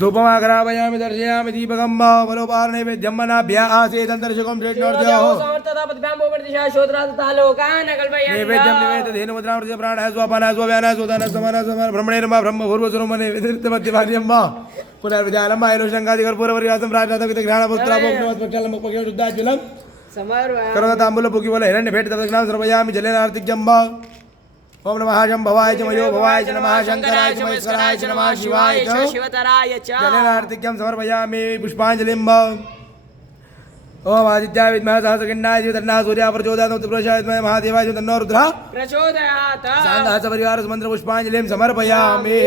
धूपमाग्रापयामि दर्शयामि दीपकं बलोपार नैवेद्यं मनाभ्या आसेदन्तर्शकं श्रेष्ठोर्जयोः नैवेद्यं निवेदधेनुमुद्रामृत्य प्राणः स्वपानः स्वव्यानः स्वदानः समानः समान ब्रह्मणे नमः ब्रह्म भूर्वस्वरूपं नैवेद्यमध्यभार्यं वा पुनर्विद्यालं आयुषङ्गादिकर्पूरवर्यासं राजनाथवितघ्राणपुत्राभोग्नवत्पक्षालं शुद्धाज्जलं करोताम्बूलपुकीबल हिरण्यभेट दक्षिणां समर्पयामि जलेन आर्तिक्यं वा ओम नमः शंभवाय च मयो भवाय च नमः शंकराय च महेश्वराय च नमः शिवाय च शिवतराय च जलेनार्तिक्यं समर्पयामि पुष्पाञ्जलिं ओम आदित्याय विद्महे सहस्रखण्डाय तन्नः सूर्यः प्रचोदयात् उत्तरप्रदेशाय विद्महे महादेवाय तन्नो रुद्रः प्रचोदयात् सांगः सपरिवार मंत्र पुष्पाञ्जलिं समर्पयामि।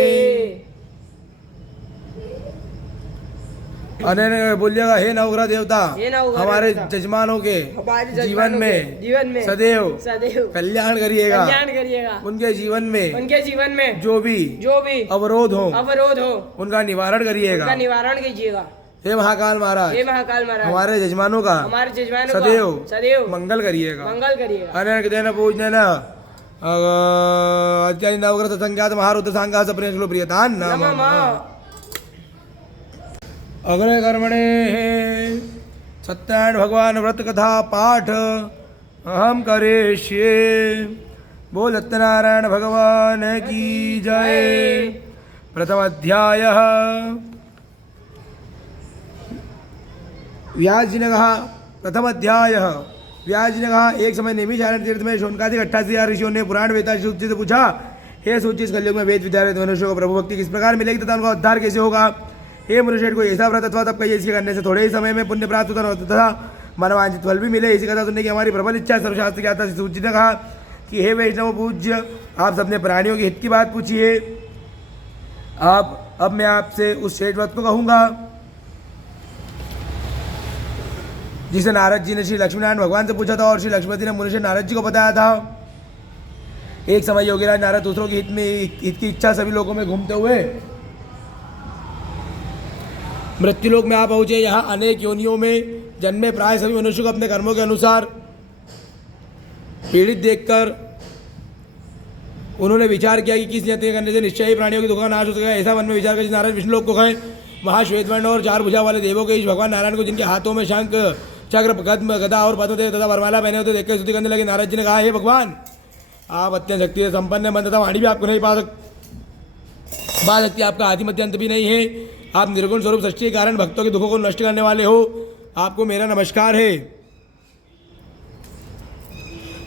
अनेन बोलिएगा हे नवग्रह देवता हमारे जजमानों के जीवन में सदैव कल्याण करिएगा उनके जीवन में जो भी अवरोध हो उनका निवारण करिएगा हे महाकाल महाराज, हे महाकाल महाराज, हमारे जजमानों का हमारे जजमानों सदैव का सदैव मंगल करिएगा। मंगल करिएगा। अनर्घ्येन पूजनेन अत्यादि नवग्रह संज्ञात महारुद्र सांगा सप्रेम श्लो प्रियतान नमः। अग्रे कर्मणे सत्यनारायण भगवान व्रत कथा पाठ अहम करिष्ये। बोल सत्यनारायण भगवान की जय। प्रथम अध्याय। व्यास जी ने कहा, प्रथम अध्याय। व्यास जी ने कहा, एक समय नैमिषारण्य तीर्थ में शौनकादिक 88 ऋषियों ने पुराण वेता सूची से पूछा, हे सूची, इस कलयुग में वेद विद्यारत मनुष्यों को प्रभु भक्ति किस प्रकार मिलेगी तथा उनका उद्धार कैसे होगा? हे मनुष्य, को ऐसा व्रत अथवा तब कहिए इसके करने से थोड़े ही समय में पुण्य प्राप्त होता तथा मनवांछित फल भी मिले। इसी कथा सुनने की हमारी प्रबल इच्छा सर्वशास्त्र की आता। सूची ने कहा कि हे वैष्णव पूज्य, आप सबने प्राणियों के हित की बात पूछी है। अब मैं आपसे उस श्रेष्ठ व्रत को कहूँगा जिसे नारद जी ने श्री लक्ष्मीनारायण भगवान से पूछा था और श्री लक्ष्मणजी ने मनुष्य नारद जी को बताया था। एक समय योगीराज नारद दूसरों के हित की इच्छा सभी लोगों में घूमते हुए मृत्युलोक में आ पहुंचे। यहाँ अनेक योनियों में जन्मे प्राय सभी मनुष्य को अपने कर्मों के अनुसार पीड़ित देखकर उन्होंने विचार किया कि किस नियति करने से निश्चय ही प्राणियों की दुख का नाश हो सकेगा। ऐसा मन में विचार कर नारद विष्णु लोक को गए। वहाँ श्वेतवर्ण और 4 भुजा वाले देवों के इस भगवान नारायण को, जिनके हाथों में शंख चक्र गदा और पद्म तथा वरमाला पहने होते, देखकर स्तुति करने लगे। नारद जी ने कहा, हे भगवान, आप अत्यंत शक्ति से संपन्न मन तथा वाणी भी आपको नहीं पा सकती। आपका आदि मध्य अंत भी नहीं है। आप निर्गुण स्वरूप सृष्टि के कारण भक्तों के दुखों को नष्ट करने वाले हो। आपको मेरा नमस्कार है।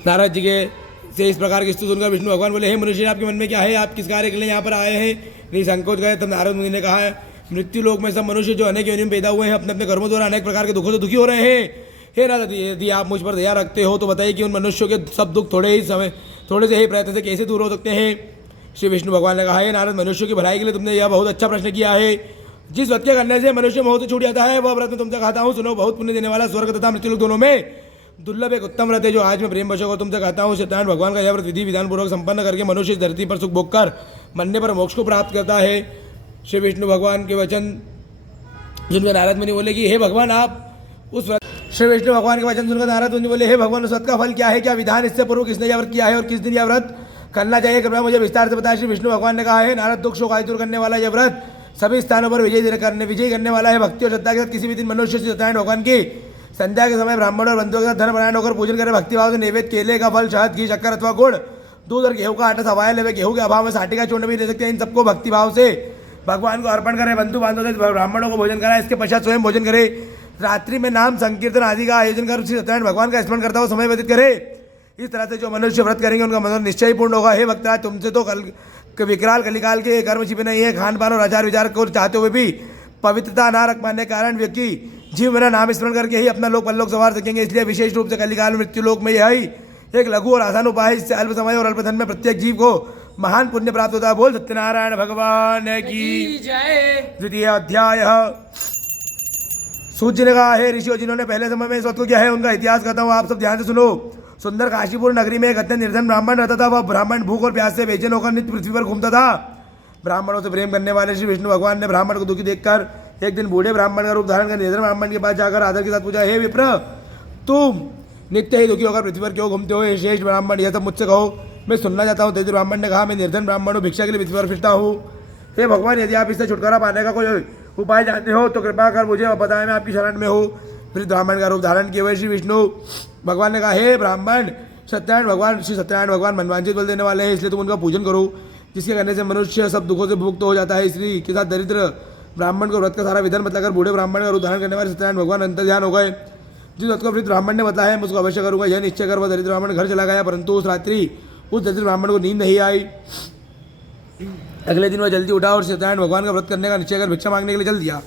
नारद जी के से इस प्रकार की स्तुति सुनकर विष्णु भगवान बोले, हे मनुष्य, आपके मन में क्या है? आप किस कार्य के लिए यहाँ पर आए हैं? निसंकोच गए। तब नारद मुनि ने कहा, मृत्यु लोक में सब मनुष्य जो अनेक योनियों में पैदा हुए हैं, अपने अपने कर्मों द्वारा अनेक प्रकार के दुखों से दुखी हो रहे हैं। हे नारद, यदि आप मुझ पर दया रखते हो तो बताइए कि उन मनुष्यों के सब दुख थोड़े से ही प्रयत्न से कैसे दूर हो सकते हैं? श्री विष्णु भगवान ने कहा, हे नारद, मनुष्यों की भलाई के लिए तुमने यह बहुत अच्छा प्रश्न किया है। जिस व्रत के करने से मनुष्य मोह से छूट जाता है, वह व्रत मैं तुमसे कहता हूँ। सुनो, बहुत पुण्य देने वाला, स्वर्ग तथा मृत्युलोक दोनों में दुर्लभ एक उत्तम व्रत है, जो आज मैं प्रेम वशों को तुमसे कहता हूँ। सत्यनारायण भगवान का यह व्रत विधि विधान पूर्वक संपन्न करके मनुष्य इस धरती पर सुख भोग कर मरने पर मोक्ष को प्राप्त करता है। श्री विष्णु भगवान के वचन जिनमें नारद मुनि बोले कि हे भगवान, आप उस व्रत श्री विष्णु भगवान के वचन सुनकर नारद मुनि बोले, हे भगवान, उस व्रत का फल क्या है? क्या विधान? इससे पूर्व किसने यह व्रत किया है और किस दिन यह व्रत करना चाहिए? कृपया मुझे विस्तार से बताया। श्री विष्णु भगवान ने कहा, है नारद, दुख शोक आदि दूर करने वाला यह व्रत सभी स्थानों पर विजय करने वाला है। भक्ति और श्रद्धा के साथ किसी भी दिन मनुष्य सत्यनारायण भगवान की संध्या के समय ब्राह्मण और बंधुओं के साथ धर्म परायण होकर पूजन करे। भक्तिभाव से नैवेद्य केले का फल, शहद, घी, शक्कर अथवा गुड़, दूध और गेहूं का आटा सवाया लेवे। गेहूं के अभाव में साटी का चूर्ण भी ले सकते हैं। इन सबको भक्तिभाव से भगवान को अर्पण करे। बंधु बांधव से ब्राह्मणों को भोजन कराए। इसके पश्चात स्वयं भोजन करे। रात्रि में नाम संकीर्तन आदि का आयोजन कर श्री सत्यनारायण भगवान का स्मरण करता हुआ समय व्यतीत करे। इस तरह से जो मनुष्य व्रत करेंगे उनका मनोरथ निश्चय पूर्ण होगा। हे भक्तराज, तुमसे तो विकराल कलिकाल के कर्म छिपे नहीं है। खान पान और आचार विचार को चाहते हुए भी पवित्रता न रख पाने के कारण व्यक्ति जीव मेरा नाम स्मरण करके ही अपना लोक परलोक संवार सकेंगे। इसलिए विशेष रूप से कलिकाल में मृत्यु लोक में यही एक लघु और आसान उपाय है। इससे अल्प समय और अल्प धन में प्रत्येक जीव को महान पुण्य प्राप्त होता है। बोल सत्यनारायण भगवान की जय। द्वितीय अध्याय। सूर्य ने कहा, हे ऋषियों, जिन्होंने पहले समय में इस व्रत को किया है उनका इतिहास कहता हूँ, आप सब ध्यान से सुनो। सुंदर काशीपुर नगरी में एक अत्यंत निर्धन ब्राह्मण रहता था। वह ब्राह्मण भूख और प्यास से बेचैन होकर नित्य पृथ्वी पर घूमता था। ब्राह्मणों से प्रेम करने वाले श्री विष्णु भगवान ने ब्राह्मण को दुखी देखकर एक दिन बूढ़े ब्राह्मण का रूप धारण कर निर्धन ब्राह्मण के पास जाकर आदर के साथ पूछा, हे विप्र, तुम नित्य ही दुखी होकर पृथ्वी पर क्यों घूमते हो? हे श्रेष्ठ ब्राह्मण, यह सब मुझसे कहो, मैं सुनना चाहता हूँ। दरिद्र ब्राह्मण ने कहा, मैं निर्धन ब्राह्मण हूँ, भिक्षा के लिए पृथ्वी पर फिरता हूँ। हे भगवान, यदि आप इससे छुटकारा पाने का कोई उपाय जानते हो तो कृपा कर मुझे बताएं, मैं आपकी शरण में हूँ। फिर ब्राह्मण का रूप धारण किए हुए श्री विष्णु भगवान ने कहा, हे ब्राह्मण, श्री सत्यनारायण भगवान मनवांछित बल देने वाले हैं, इसलिए तुम उनका पूजन करो, जिसके करने से मनुष्य सब दुखों से मुक्त हो जाता है। इसलिए के साथ दरिद्र ब्राह्मण को व्रत का सारा विधान बतलाकर बूढ़े ब्राह्मण का रूप धारण करने वाले सत्यनारायण भगवान अंतर्ध्यान हो गए। जिस व्रत को वृद्ध ब्राह्मण ने बताया है, मुझको अवश्य करूँगा, यह निश्चय कर वह दरिद्र ब्राह्मण घर चला गया। परंतु उस रात्रि उस दरिद्र ब्राह्मण को नींद नहीं आई। अगले दिन वह जल्दी उठा और सत्यनारायण भगवान का व्रत करने का निश्चय कर भिक्षा मांगने के लिए चल दिया।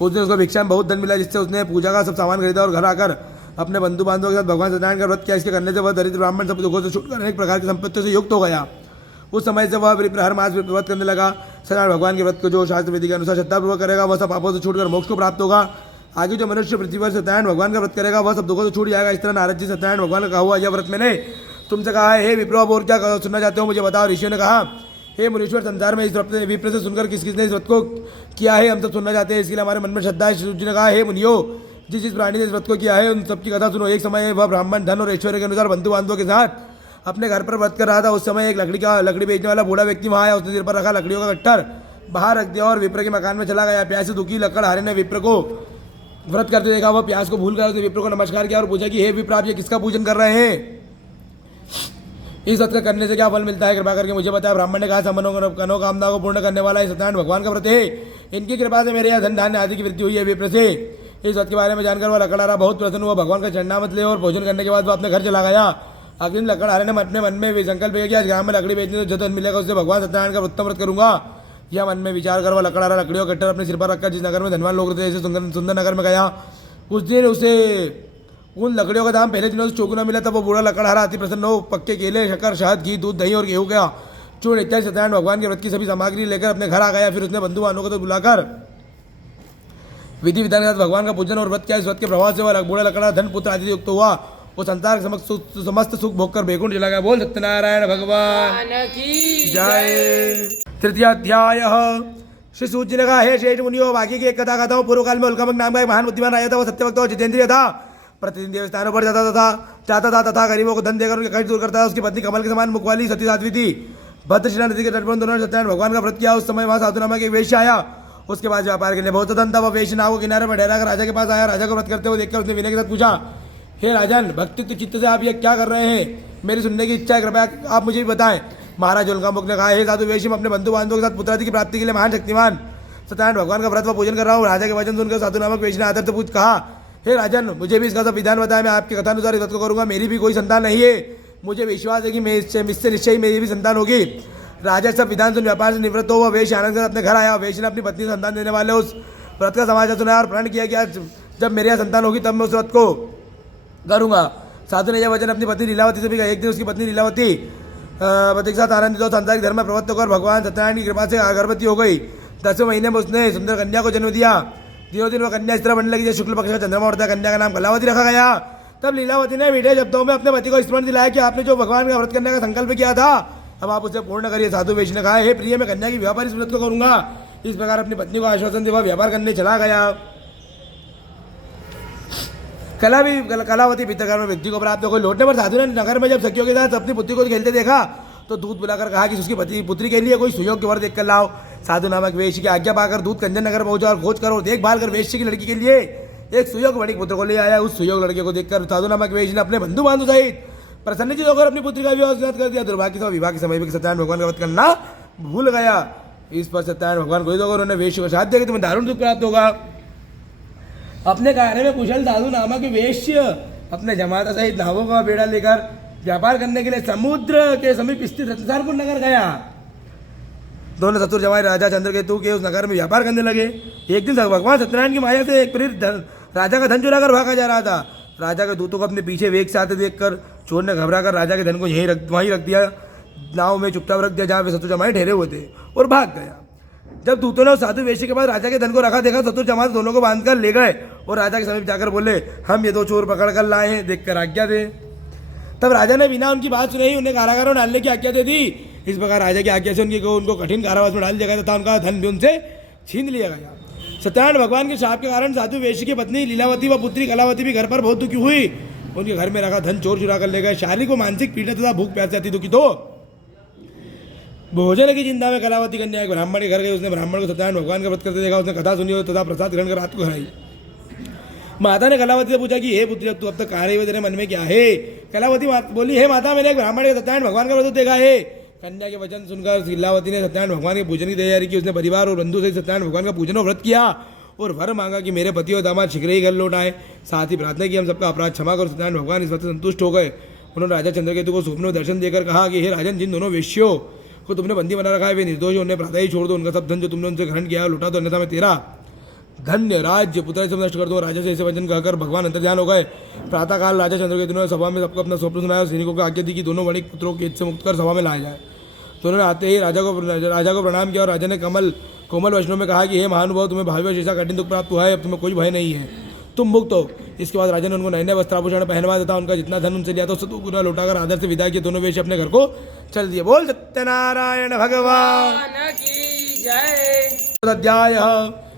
उस दिन उसको भिक्षा में बहुत धन मिला, जिससे उसने पूजा का सब सामान खरीदा और घर आकर अपने बंधु बांधवों के साथ भगवान सत्यनारायण का व्रत किया। इसके करने से वह दरिद्र ब्राह्मण सब दुखों से छूटकर अनेक प्रकार की संपत्तियों से युक्त हो गया। उस समय से वह हर मास व्रत करने लगा। सत्यनारायण भगवान के व्रत को जो शास्त्र विधि के अनुसार श्रद्धापूर्वक करेगा वह सब पापों से छूटकर मोक्ष को प्राप्त होगा। आगे जो मनुष्य पृथ्वी पर सत्यनारायण भगवान का व्रत करेगा वह सब दुखों से छूट जाएगा। इस तरह नारद जी सत्यनारायण भगवान का कहा हुआ यह व्रत मैंने तुमसे कहा है। हे विप्रो, अब और क्या सुनना चाहते हो मुझे बताओ। ऋषियों ने कहा, हे मुनीश्वर, संसार में इस विप्र से सुनकर किस किसने इस व्रत को किया है, हम सब सुनना चाहते हैं, इसके लिए हमारे मन में श्रद्धा है। शिव जी ने कहा, हे मुनियो, जिस प्राणी ने इस व्रत को किया है उन सबकी कथा सुनो। एक समय वह ब्राह्मण धन और ऐश्वर्य के अनुसार बंधु बांधवों के साथ अपने घर पर व्रत कर रहा था। उस समय एक लकड़ी बेचने वाला बूढ़ा व्यक्ति वहाँ आया। उसने सिर पर रखा लकड़ियों का गट्ठर बाहर रख दिया और विप्र के मकान में चला गया। प्यास से दुखी लकड़हारे ने विप्र को व्रत करते देखा। वह प्यास को भूल कर उसने विप्र को नमस्कार किया और पूछा कि हे विप्र, आप ये किसका पूजन कर रहे हैं? इस व्रत का करने से क्या फल मिलता है, कृपा करके मुझे बताया। ब्राह्मण ने कहा, मनोकामना को पूर्ण करने वाला सत्यनारायण भगवान का व्रत है। इनकी कृपा से मेरे यहाँ धन धान्य आदि की वृद्धि हुई है। विप्र से इस व्रत के बारे में जानकर वह लकड़हारा बहुत प्रसन्न हुआ। भगवान का चरणामत ले और भोजन करने के बाद वह अपने घर चला गया। अगले दिन लकड़हारे ने अपने मन में संकल्प किया कि आज ग्राम में लकड़ी बेचने से जो धन मिलेगा उससे भगवान सत्यनारायण का उत्तम व्रत करूंगा। यह मन में विचार कर वह लकड़हारा लकड़ियों का गट्ठर अपने सिर पर रखकर जिस नगर में धनवान लोग रहते थे सुंदर नगर में गया। उस दिन उसे उन लकड़ियों का दाम पहले दिनों से चौगुना मिला। तब वो बूढ़ा लकड़हारा अति प्रसन्न हो पक्के केले, शक्कर, शहद, घी, दूध, दही और गेहूं का चूर्ण इत्यादि सत्यनारायण भगवान के व्रत की सभी सामग्री लेकर अपने घर आ गया। फिर उसने बंधु बांधवों को तो बुलाकर विधि विधान के साथ भगवान का पूजन और व्रत किया। इस व्रत के प्रभाव से वह बूढ़ा लकड़ा धन पुत्र आदि युक्त हुआ। वो संसार समस्त सुख भोग कर बैकुंठ चला गया। बोल सत्यनारायण भगवान की जय। तृतीय अध्याय। श्री सूत जी ने कहा, हे श्रेष्ठ मुनियो, बाकी की एक कथा कहता हूँ। पूर्व काल में उल्कामक नाम का एक महान बुद्धिमान राजा था। वो सत्यवक्त और जितेंद्रिय था। प्रतिदिन देवस्थानों पर जाता था तथा गरीबों को धन देकर उनके कष्ट दूर करता था। उसकी पत्नी कमल के समान मुख वाली सती साध्वी थी। भद्रशिला नदी के तट पर दोनों सत्यनारायण भगवान का व्रत किया। उस समय वहाँ साधु नामक एक वेश्या आया। उसके पास व्यापार के लिए बहुत धन था। वह वेश्या नाव को किनारे पर ठहरा कर राजा के पास आया। राजा को व्रत करते हुए देखकर उसने विनय के साथ पूछा, हे राजन, भक्ति चित्त से आप ये क्या कर रहे हैं? मेरी सुनने की इच्छा है, कृपया आप मुझे भी बताएं। महाराज उल्कामुख ने कहा, हे साधु वेश्या, मैं अपने बंधु बांधवों के साथ पुत्रादि की प्राप्ति के लिए महान शक्तिमान सत्यनारायण भगवान का व्रत व पूजन कर रहा हूँ। राजा के वचन सुनकर साधु नामक वेश्या ने आदर से पूछ कहा, हे राजन, मुझे भी इसका सब विधान बताया। मैं आपके कथानुसार इस व्रत को करूंगा। मेरी भी कोई संतान नहीं है। मुझे विश्वास है कि मैं इससे निश्चय मेरी भी संतान होगी। राजा सब विधान सुन व्यापार से निवृत्त हो वह वेश्या आनंद से अपने घर आया। वेश्या ने अपनी पत्नी संतान देने वाले उस व्रत का समाचार सुनाया और प्रण किया कि आज जब मेरे यहाँ संतान होगी तब मैं उस व्रत को करूंगा। साधु ने यह वचन अपनी पत्नी लीलावती से भी कहा। एक दिन उसकी पत्नी लीलावती पति के साथ आनंदित हो संसारिक धर्म में प्रवृत्त होकर भगवान सत्यनारायण की कृपा से गर्भवती हो गई। 10वें महीने में उसने सुंदर कन्या को जन्म दिया। दिनों दिन वह कन्या इस तरह बनने लगी जैसे शुक्ल पक्ष का चंद्रमा उठता है। कन्या का नाम कलावती रखा गया। तब लीलावती ने मीठे शब्दों में अपने पति को स्मरण दिलाया कि आपने जो भगवान का व्रत करने का संकल्प किया था अब आप उसे पूर्ण करिए। साधु वेश्या ने कहा, हे प्रिय, मैं कन्या की व्यापार इस व्रत को करूंगा। इस प्रकार अपनी पत्नी को आश्वासन देवा व्यापार करने चला गया। कलावती पितृघर में व्यक्ति को प्राप्त हो गई। लौटने पर साधु ने नगर में जब सखियों के साथ अपनी पुत्री को खेलते देखा तो दूध बुलाकर कहा कि उसकी पुत्री के लिए कोई सुयोग्य वर देख कर लाओ। साधु नामक वेश्या की आज्ञा पाकर दूध कंजन नगर पहुंचा और खोज कर और देखभाल कर वेश्या की लड़की के लिए एक सुयोग वणिक पुत्र को ले आया। उस सुयोग लड़के को देखकर साधु नामक वेश्या ने अपने बंधु बांधव सहित प्रसन्नचित होकर अपनी पुत्री का विवाह कर दिया। दुर्भाग्य से विवाह के समय भी सत्यनारायण भगवान का व्रत करना भूल गया। इस पर सत्यनारायण भगवान को उन्होंने वेश्या को साथ दिया कि तुम्हें दारुण दुख प्राप्त होगा। अपने कार्य में कुशल साधु नामक वेश्य अपने जमाता सहित नावों का बेड़ा लेकर व्यापार करने के लिए समुद्र के समीप स्थित रत्नसारपुर नगर गया। दोनों ससुर जमाई राजा चंद्रकेतु के उस नगर में व्यापार करने लगे। एक दिन भगवान सत्यनारायण की माया से एक प्रेरित राजा का धन चुरा कर भागा जा रहा था। राजा के दूतों को अपने पीछे वेग से आते देखकर चोर ने घबरा कर राजा के धन को वहीं रख दिया। नाव में चुपचाप रख दिया जहाँ पे ससुर जमाई ठहरे हुए थे और भाग गया। जब दूतों ने उस साधु वेश्या के पास राजा के धन को रखा देखा, ससुर जमाई दोनों को बांध कर ले गए और राजा के समीप जाकर बोले, हम ये दो चोर पकड़ कर लाए हैं, देखकर आज्ञा दे। तब राजा ने बिना उनकी बात सुने ही उन्हें कारागार में डालने की आज्ञा दे दी। इस प्रकार राजा की आज्ञा से उनको कठिन कारावास में डाल दिया गया तथा उनका धन भी उनसे छीन लिया गया। सत्यनारायण भगवान के शाप के कारण साधु वेश्या की पत्नी लीलावती व पुत्री कलावती भी घर पर बहुत दुखी हुई। उनके घर में रखा धन चोर चुरा कर ले गए। शारीरिक व मानसिक पीड़ा तथा भूख प्यास से अति दुखी तो भोजन की चिंता में कलावती कन्या एक ब्राह्मण के घर गई। उसने ब्राह्मण को सत्यनारायण भगवान का व्रत करते देखा। उसने कथा सुनी तथा प्रसाद ग्रहण कर रात को घर आई। माता ने कलावती से पूछा कि हे पुत्री, अब तू अब तक कहाँ रही है, तेरे मन में क्या है? कलावती बोली, हे माता, मैंने एक ब्राह्मण के सत्यनारायण भगवान का व्रत देखा है। कन्या के वचन सुनकर लीलावती ने सत्यनारायण भगवान के पूजन की तैयारी की। उसने परिवार और बंधु से सत्यनारायण भगवान का पूजन और व्रत किया और वर मांगा कि मेरे पति और दामाद शीघ्र ही घर लौट आए। साथ ही प्रार्थना की हम सबका अपराध क्षमा कर। सत्यनारायण भगवान इस व्रत से संतुष्ट हो गए। उन्होंने राजा चंद्रकेतु को स्वप्न में दर्शन देकर कहा कि हे राजन, जिन दोनों वेश्यों को तुमने बंदी बना रखा है वे निर्दोष, उन्हें प्रातः ही छोड़ दो। उनका सब धन जो तुमने उनसे ग्रहण किया है लौटा दो, अन्यथा मैं तेरा धन्य राज्य पुत्र से नष्ट कर दो। राजा से ऐसे वचन कहकर भगवान अंतर्ध्यान हो गए। प्रातःकाल राजा चंद्रकेतु ने सभा में सबको अपना स्वप्न सुनाया। सैनिकों को आज्ञा दी कि दोनों वणिक पुत्रों को कैद से मुक्त कर सभा में लाया जाए। तो उन्होंने आते ही राजा को प्रणाम किया और राजा ने कोमल वचनों में कहा कि हे महानुभाव, तुम्हें भावी वर्ष ऐसा कठिन दुख प्राप्त हुआ है, अब तुम्हें कोई भय नहीं है। तुम मुक्त हो। इसके बाद राजा ने उनको नए नए वस्त्राभूषण पहनवा तथा उनका जितना धन उनसे लिया था उससे तो पूरा लौटाकर आदर से विदा किए। दोनों वेश्य अपने घर को चल दिए। बोल सत्यनारायण भगवान की जय। अध्याय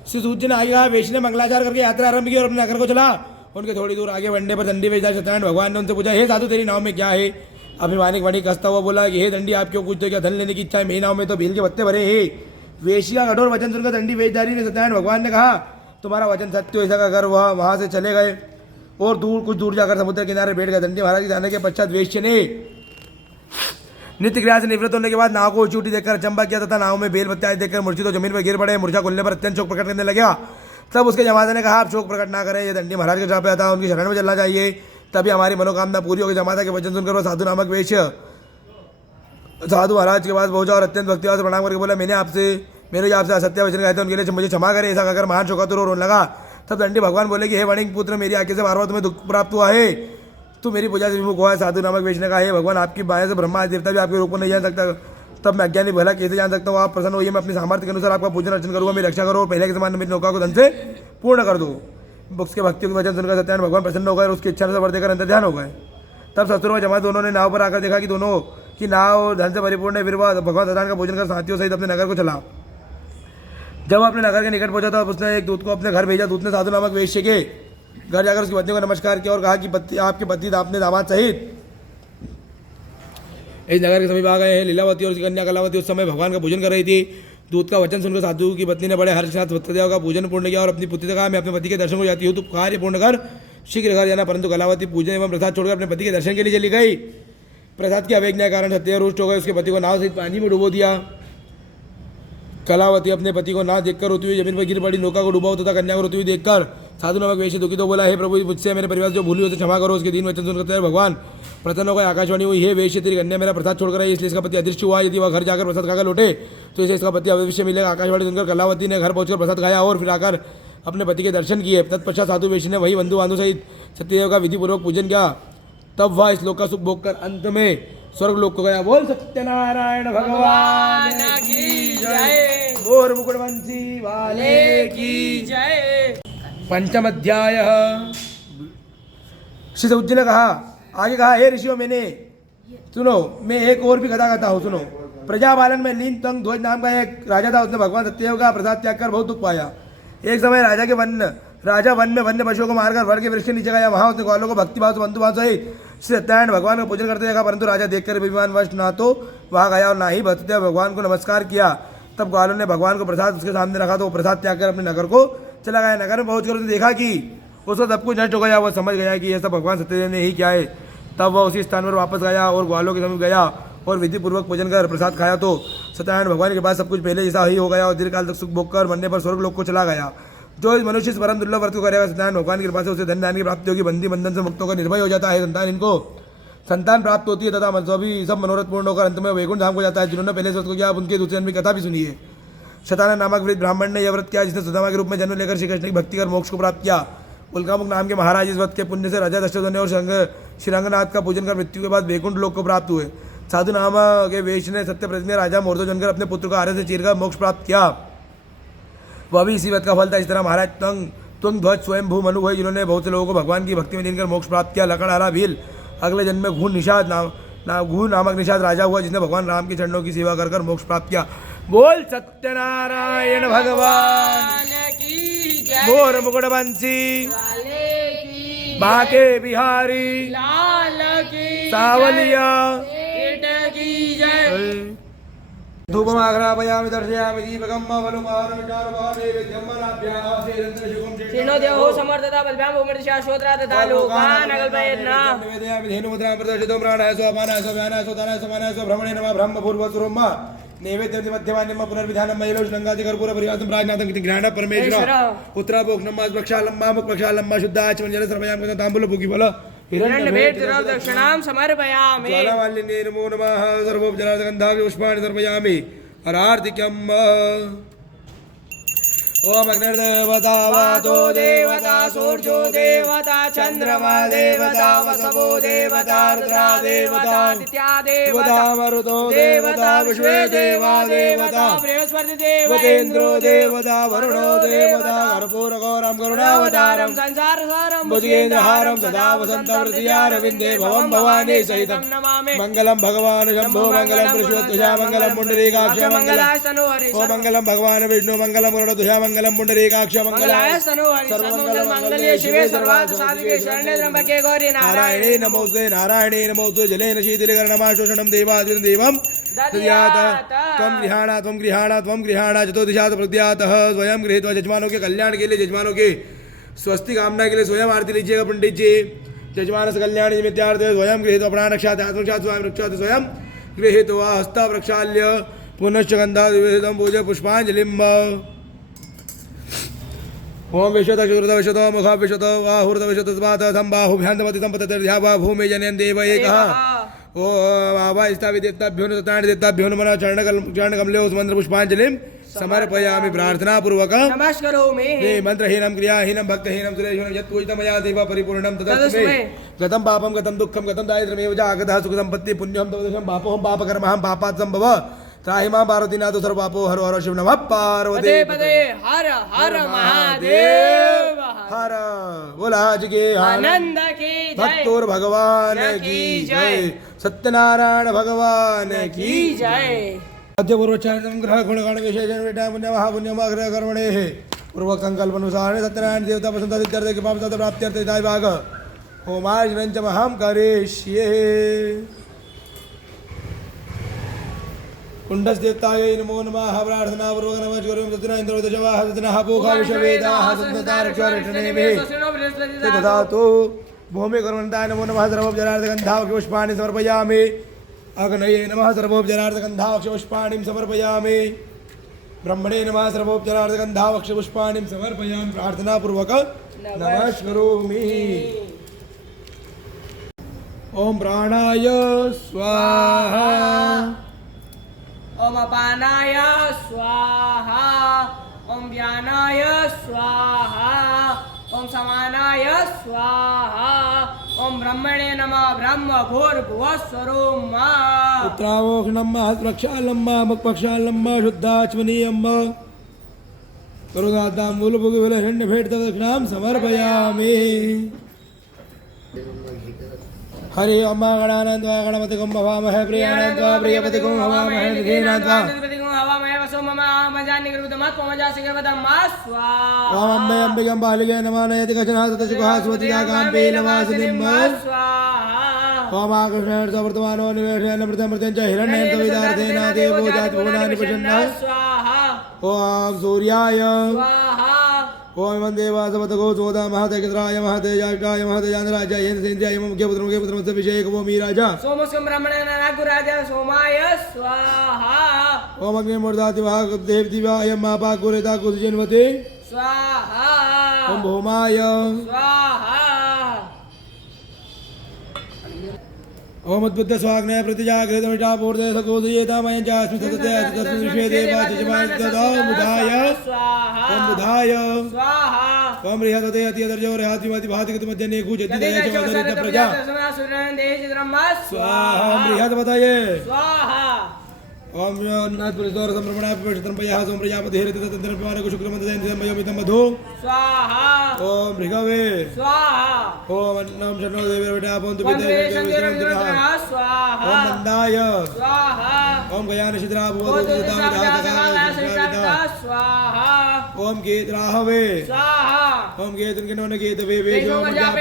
श्री सूर्य ने आगे वेश्य ने मंगलाचार करके यात्रा आरंभ की और अपने नगर को चला। उनके थोड़ी दूर आगे वनडे पर दंडी वेचदार सत्यनारायण भगवान ने उनसे पूछा, हे साधु तेरी नाव में क्या है? अभिमानिक वणिक हंसता हुआ बोला कि हे दंडी आप क्यों पूछते हो? क्या धन लेने की इच्छा है? मेरी नाव में तो भील के पत्ते भरे हैं। वेश्या कठोर वचन सुनकर दंडी वेचदारी ने सत्यनारायण भगवान ने कहा, तुम्हारा वचन सत्य हो। ऐसा कहकर वह वहां से चले गए और कुछ दूर जाकर समुद्र किनारे बैठ गए। दंडी महाराज के जाने के पश्चात वेश्य ने नित्य क्रिया से निवृत्त होने के बाद नाव को ऊंची ऊंची देखकर अचंबा किया तथा नाव में बेल पत्ते देखकर मूर्छित तो जमीन पर गिर पड़े। मूर्छा खुलने पर अत्यंत शोक प्रकट करने लगा। तब उसके जमाते ने कहा, आप शोक प्रकट ना करें, ये दंडी महाराज के चापे आता, उनकी शरण में चलना चाहिए, तभी हमारी मनोकामना पूरी होगी। जमाता के वचन सुनकर वह साधु नामक वेश्य साधु महाराज के पास पहुंचा और अत्यंत भक्तिभाव से प्रणाम करके बोला, मेरे आपसे असत्य वचन कहते हैं, उनके लिए मुझे क्षमा करें। ऐसा कहकर महान शोकातुर रोने लगा। तब दंडी भगवान बोले कि हे वणिक पुत्र, मेरी आंखें से बार बार तुम्हें दुख प्राप्त हुआ है, तू मेरी पूजा से विमुख हुआ है। साधु नामक वेश्य ने कहा, हे भगवान, आपकी बाया से ब्रह्मा देवता भी आपके रूप को नहीं जान सकता, तब मैं अज्ञानी भला कैसे जान सकता हूँ? आप प्रसन्न होइए, मैं अपने सामर्थ्य के अनुसार आपका पूजन अर्चन करूँगा, मेरी रक्षा करो और पहले के समान मेरी नौका को धन से पूर्ण कर दो। उसके भक्ति के वचन सुनकर सत्यनारायण भगवान प्रसन्न हो गए और उसकी इच्छा से वर देकर अंतर ध्यान हो गए। तब शत्रु में जमा दोनों ने नाव पर आकर देखा कि दोनों की नाव धन से परिपूर्ण है। फिर वह भगवान सत्यनारायण का पूजन कर साथियों सहित अपने नगर को चला। जब अपने नगर के निकट पहुंचा तब उसने एक दूत को अपने घर भेजा। दूत ने साधु नामक वेश्य के घर जाकर उसकी पत्नी को नमस्कार किया और कहा कि आपके पति अपने दामाद सहित इस नगर के समीप आ गए हैं। लीलावती और उसकी कन्या कलावती उस समय भगवान का पूजन कर रही थी। दूत का वचन सुनकर साधु की पत्नी ने बड़े हर्ष के साथ सत्यदेव का पूजन पूर्ण किया और अपनी पुत्री से कहा, मैं अपने पति के दर्शन को जाती हूँ, तो कार्य पूर्ण कर शीघ्र घर जाना। परंतु कलावती पूजन एवं प्रसाद छोड़कर अपने पति के दर्शन के लिए चली गई। प्रसाद की अवज्ञा के कारण सत्यदेव रुष्ट हो गए, उसके पति को नाव सहित पानी में डुबो दिया। कलावती अपने पति को ना देखकर रोती हुई जमीन पर गिर पड़ी। नौका को डूबा तथा कन्या को रोती हुई देखकर साधु नामक वेश्य दुखी तो बोला, हे प्रभु, मुझसे मेरे परिवार जो भूली उसे क्षमा करो। उसके दीन वचन सुनकर भगवान प्रसन्न होकर आकाशवाणी हुई, हे वेश्य, तेरी कन्या मेरा प्रसाद छोड़कर आई, इसलिए इसका पति अदृश्य हुआ। यदि वह घर जाकर प्रसाद खाकर लौटे तो इसे इसका पति अवश्य मिलेगा। आकाशवाणी सुनकर कलावती ने घर पहुंचकर प्रसाद खाया और फिर आकर अपने पति के दर्शन किए। तत्पश्चात साधु वेश्य ने वही बंधु बांधव सहित सत्यदेव का विधिपूर्वक पूजन किया। तब वह इस लोक का सुख भोग कर अंत में स्वर्ग लोक को गया। बोल सत्यनारायण भगवान की जय। मोर मुकुटवंशी वाले की जय। पंचम अध्याय। श्री सूर्य ने कहा, आगे कहा, हे ऋषियों, सुनो, मैं एक और भी कथा कहता हूँ, सुनो। प्रजापालन में लीन तंग ध्वज नाम का एक राजा था। उसने भगवान सत्यदेव का प्रसाद त्याग कर बहुत दुख पाया। एक समय राजा वन में वन्य पशुओं को मारकर वर के वृक्ष के नीचे गया। वहां उसने ग्वालों को भक्तिभाव से बंधुभाव सहित श्री सत्यनारायण भगवान का पूजन करते देखा। परंतु राजा देखकर अभिमानवश ना तो वहां गया और ना ही सत्यदेव भगवान को नमस्कार किया। तब ग्वालों ने भगवान को प्रसाद उसके सामने रखा तो वो प्रसाद त्याग कर अपने नगर को चला गया। नगर में पहुंचकर उसने देखा कि उसका सब कुछ नष्ट हो गया। वह समझ गया कि यह सब भगवान सत्यदेव ने ही किया है। तब वह उसी स्थान पर वापस गया और ग्वालों के समीप गया और विधिपूर्वक पूजन कर प्रसाद खाया तो सत्यनारायण भगवान के पास सब कुछ पहले जैसा ही हो गया और दीर्घकाल तक सुख भोग कर मरने पर स्वर्ग लोक को चला गया। जो इस मनुष्य से परम दुर्लभ व्रत को करेगा, सत्यनारायण भगवान की कृपा से उसे धन दान की प्राप्ति होगी, बंदी बंधन से मुक्त होकर निर्भय हो जाता है। संतान प्राप्त होती है तथा सब मनोरथ पूर्ण होकर अंत में वैकुंठ धाम को जाता है। जिन्होंने पहले व्रत को किया, उनके दूसरे जन्म की कथा भी सुनी है। शताना नामक वृद्ध ब्राह्मण ने यह व्रत किया, जिसने सुदामा के रूप में जन्म लेकर श्री कृष्ण की भक्ति कर मोक्ष को प्राप्त किया। उल्कामुख नाम के महाराज इस व्रत के पुण्य से राजा दशरथ और श्रीरंगनाथ का पूजन कर मृत्यु के बाद वैकुंठ लोक को प्राप्त हुए। साधु नाम के वेश ने सत्य प्रतिज्ञ राजा मोर्दो जनकर अपने पुत्र को आर्य से चीरकर मोक्ष प्राप्त किया। वह भी इसी व्रत का फल था। इस तरह महाराज तुंग ध्वज स्वयं भू मनु हुए, जिन्होंने बहुत से लोगों को भगवान की भक्ति में लीनकर मोक्ष प्राप्त किया। लकड़हारा भील अगले जन्म में घू नामक निषाद राजा हुआ, जिसने भगवान राम के चरणों की सेवा कर मोक्ष प्राप्त किया। बोल सत्यनारायण भगवान की जय। मोर मुकुटवंशी वाले की बाके बिहारी लाल की सावलिया की जय। धूपमाग्रापयामि दर्शयामि दीपकं मवलुपारमिटारभावे विद्यम्मनाभ्यासेरन्द्रशुभं श्रीनो देवो समर्थता बलभ्यां भूमिर्दिशा श्रोत्रा तथा लोकान् अकल्पयेन्ना। निवेदयामि धेनुमुद्रां प्रदर्शितो प्राणाय स्वापानाय स्वाव्यानाय स्वदानाय समानाय स्वभ्रमणे नमः ब्रह्मपूर्वस्वरूपं नैवेद्यं मध्यमान्यं पुनर्विधानं महिलोष्णङ्गादिकर्पूरपरिवासं प्राज्ञातं ग्रहण परमेश्वर उत्तराभोक्नं प्रक्षालम्बा मुखप्रक्षालम्बा शुद्धाचमन जलसर्वयां कृतं ताम्बूलपूगिफल हिरण्यभेट दक्षिणां समर्पयामि। ज्वालामालिन्ये नमो नमः सर्वोपचारार्थगन्धाभि पुष्पाणि समर्पयामि। हरार्तिकम् ओम अग्निर्देवता वातो देवता सूर्यो देवता चंद्रमा देवता वसवो देवता रुद्रा देवता आदित्या देवता मरुतो देवता विश्वे देवा देवता बृहस्पति देव वतेन्द्रो देवता वरुणो देवता कर्पूरगौरं करुणावतारं संसारसारं भुजगेन्द्रहारं सदा वसन्तवृत्तियारविन्दे भवं भवानी सहितं नमामि मङ्गलं भगवान् शम्भो मङ्गलं विष्णुध्वजा मङ्गलं पुण्डरीकाक्ष मङ्गलं मंगलास्तनो हरि ओ मङ्गलं भगवान् विष्णु मङ्गलं गरुडध्वजा मङ्गलं पुण्डरीकाक्ष मङ्गलं मंगलास्तनो हरि सर्वमङ्गलमाङ्गल्ये शिवे सर्वार्थ साधिके शरण्ये त्र्यम्बके गौरी नारायणे नमोस्तुते जलेन शीतलीकरणमाशोषणं देवादिनं देवं दद्यात् त्वं गृहाणा चतुर्दिशात् प्रद्यातः स्वयं गृहीत्वा जजमानों के कल्याण के लिए जजमानों के स्वस्ति कामना के लिए स्वयं आरती लीजिएगा पंडित जी जजमान से कल्याण निमित्तार्थ स्वयं गृहीत्वा प्राण रक्षात् आत्मरक्षात् स्वयं रक्षात् स्वयं गृहीत्वा हस्त प्रक्षाल्य पुनश्च गन्धादिवेदं पूज्य पुष्पाञ्जलिम् ओम विशत मुखा विशत वाहुर्द विशत संबाहुभ्यान्तमति संपततिर्ध्यावा भूमि जनयन देव एकः ओ आवास्ताविदेवताभ्यो देवताभ्यो नमः चरणकमले उस मंत्र पुष्पांजलिं समर्पयामि प्रार्थना पूर्वक नमस्करोमि हे मंत्रहीनं क्रियाहीनं भक्तहीनं सुरेशं यत् पूजितं मया देव परिपूर्णं तदस्मै गतं पापं गतं दुःखं गतं दारिद्र्यमेव च आगतः सुखसम्पत्ति पुण्यं तवदशं पापोऽहं पापकर्महं पापात् सम्भव त्राहि मां पार्वतीनाथ सर्वपापो हर हर शिव नमः पार्वती पदे हर हर महादेव हर बोला जी के आनंद की जय भक्तोर भगवान की जय सत्यनारायण भगवान की जय मध्यपूर्वोच्चारितं ग्रह गुणगण विशेषण विटा पुण्य महापुण्यमाग्रह कर्मणे पूर्वक संकल्प अनुसार सत्यनारायण देवता वसंतादित्यर्थ के पाप तथा प्राप्त्यर्थ इदाय भाग होमार्जनं महं करिष्ये कुंडस्देवतायै नमो नमः प्रार्थना पूर्वक नमः करोमि तत्र इंद्रवदशवाः ततनः पोखा विश्ववेदाः सन्ततारक्षरटनेमे तदातो भूमि कर्मन्ताय नमो नमः सर्वोपचारार्थगन्धावक्षपुष्पाणि समर्पयामि अग्नये नमः सर्वोपचारार्थगन्धावक्षपुष्पाणिं समर्पयामि ब्रह्मणे नमः सर्वोपचारार्थगन्धावक्षपुष्पाणिं समर्पयामि प्रार्थना पूर्वक नमस्करोमि ओम प्राणाय स्वाहा ओम अपानाय स्वाहा ओम व्यानाय स्वाहा ओम समानाय स्वाहा ओम ब्रह्मणे नमः ब्रह्म भूर्भुवस्वरोम उत्तरावोक्षणं महत्प्रक्षालम्ब मुखपक्षालम्ब शुद्धाचमनीयम्ब करुणादां मूलभुगविलहिण्यभेटदक्षिणां समर्पयामि हरि ओम गणानन्द्वा गणपतिगुं भवामहे प्रियानन्द्वा प्रियपतिगुं भवामहे निधीनन्द्वा ओम अम्बे अम्बिकां बालिके नमः नयति कचनः ततशुकः स्वतिया काम्पे नमासिनिं ओम कृष्णेन सवर्तमानो निवेशेन मृतं च हिरण्येन सविदार्थेन देवो जातभुवनानि प्रसन्नः ओम सूर्याय ओम वंदे वासवतगो चोदा महतेन्द्राय महतेजाष्टाय महतेजान्द्राय येन्द्राय मुख्यपुत्रस्य विषयक वो मी राजा सोमस्कं ब्रह्मणेन नागुराजा सोमाय स्वाहा ओम अग्निमूर्धाति वाहक देवदिवाय मापाकुरेता कुसजन्वते स्वाहा ओम भौमाय स्वाहा ओम उद्बुद्ध स्वाग्नय प्रतिजागृतमिषापूर्ते सकोदयेतामयं च अस्मि सतते तस्मिन् विश्वे देवा जजमानतदा बुधाय स्वाहा ओम बुधाय स्वाहा ओम रिहतते अतिदर्जो रिहातिमति भातिकतमज्जने कूजति दया च वदरित प्रजा स्वाहा ओम रिहतपतये स्वाहा ओम नाथपुरस्वर संभ्रमणा पवित्रंपयः सोम प्रजापतिहरित तत्रपवारक शुक्रमन्तजयन्तिमयोमितं मधु स्वाहा ओम ऋगवे स्वाहा ओम अन्नं शरणो देवेरवटापन्तु स्वाहा ओम मन्दाय स्वाहा ओम गयानशिद्रा स्वाहा ओम केतराहवे स्वाहा ओम केतुनकिनोन केतवे वे स्वाहा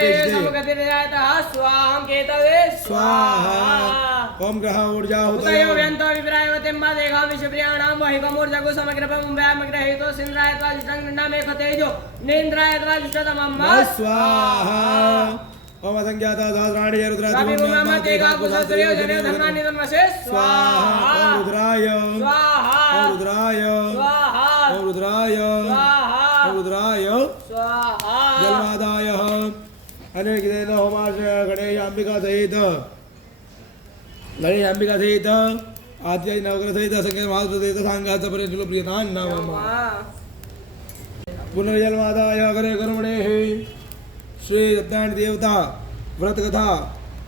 स्वाहा ओम ग्रह ऊर्जा होतयो व्यंतो विप्रायवतिम्मा देखा विषप्रियाणां वहिकमूर्जगु समग्रपं व्यामग्रहीतो सिन्द्राय त्वाजिष्टं तेजो नेन्द्राय त्वाजिष्टतमं स्वाहा ओम असंज्ञाता सहस्राणि रुद्रादि स्वाहा ओम रुद्राय स्वाहा ओम रुद्राय स्वाहा ओम रुद्राय स्वाहा ओम रुद्राय स्वाहा जलमादाय अनेक होमाश्रय गणेश अंबिका सहित आद्य नवग्रह सहित संकेत महासुदेव सांगाचा पर्यंत प्रियतान नाम पुनर्जन्मादाय अग्रे कर्मणे श्री सत्यनारायण देवता व्रत कथा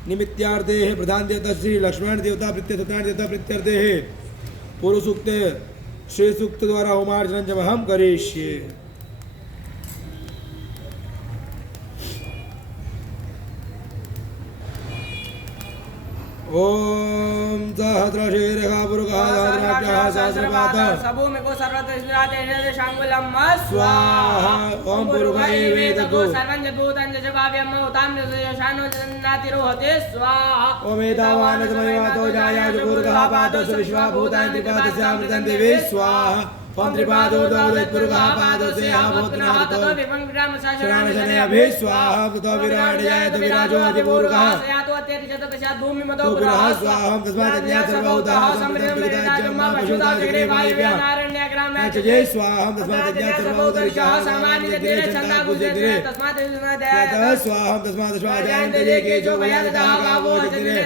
निमित्तार्थे प्रधान देवता श्री लक्ष्मण देवता प्रत्यय सत्यनारायण देवता प्रत्यर्थे पूर्व सूक्त श्री सूक्त द्वारा होमार्चन जब हम करिष्ये। ओम सहस्रशीर्षः पुरुषः सहस्राक्षः सहस्रपातः सबूमिको सर्वत्र शांगुलम स्वाहा। ओम पुरुषाय वेदको सर्वं जभूतं जवाव्यम उतां शानो जन्नातिरोहते स्वाहा। ओम एतावानसमयवातो जायाच पुरुषः पातः विश्वा भूतानि त्रिपादस्यामृतं देवे स्वाहा। ओम त्रिपादो दौदत्पुरुषः पादस्य आभूतनाथो शरणाशने अभि स्वाहा। ततो विराजयात विराजो अधिपुरुषः सयातो अत्यतिशत पश्चात् भूमि मतो पुरुषः स्वाहा। तस्मात् अज्ञात सर्वभूतः समृद्धं पशुता जगरे वायव्या नारण्यग्राम्या च जय स्वाहा। तस्मात् अज्ञात सर्वभूतः सामान्य जगरे छन्दा गुजरे तस्मात् ततः स्वाहा। तस्मात् स्वाध्यायं तजे के जो भयादः गावो जगरे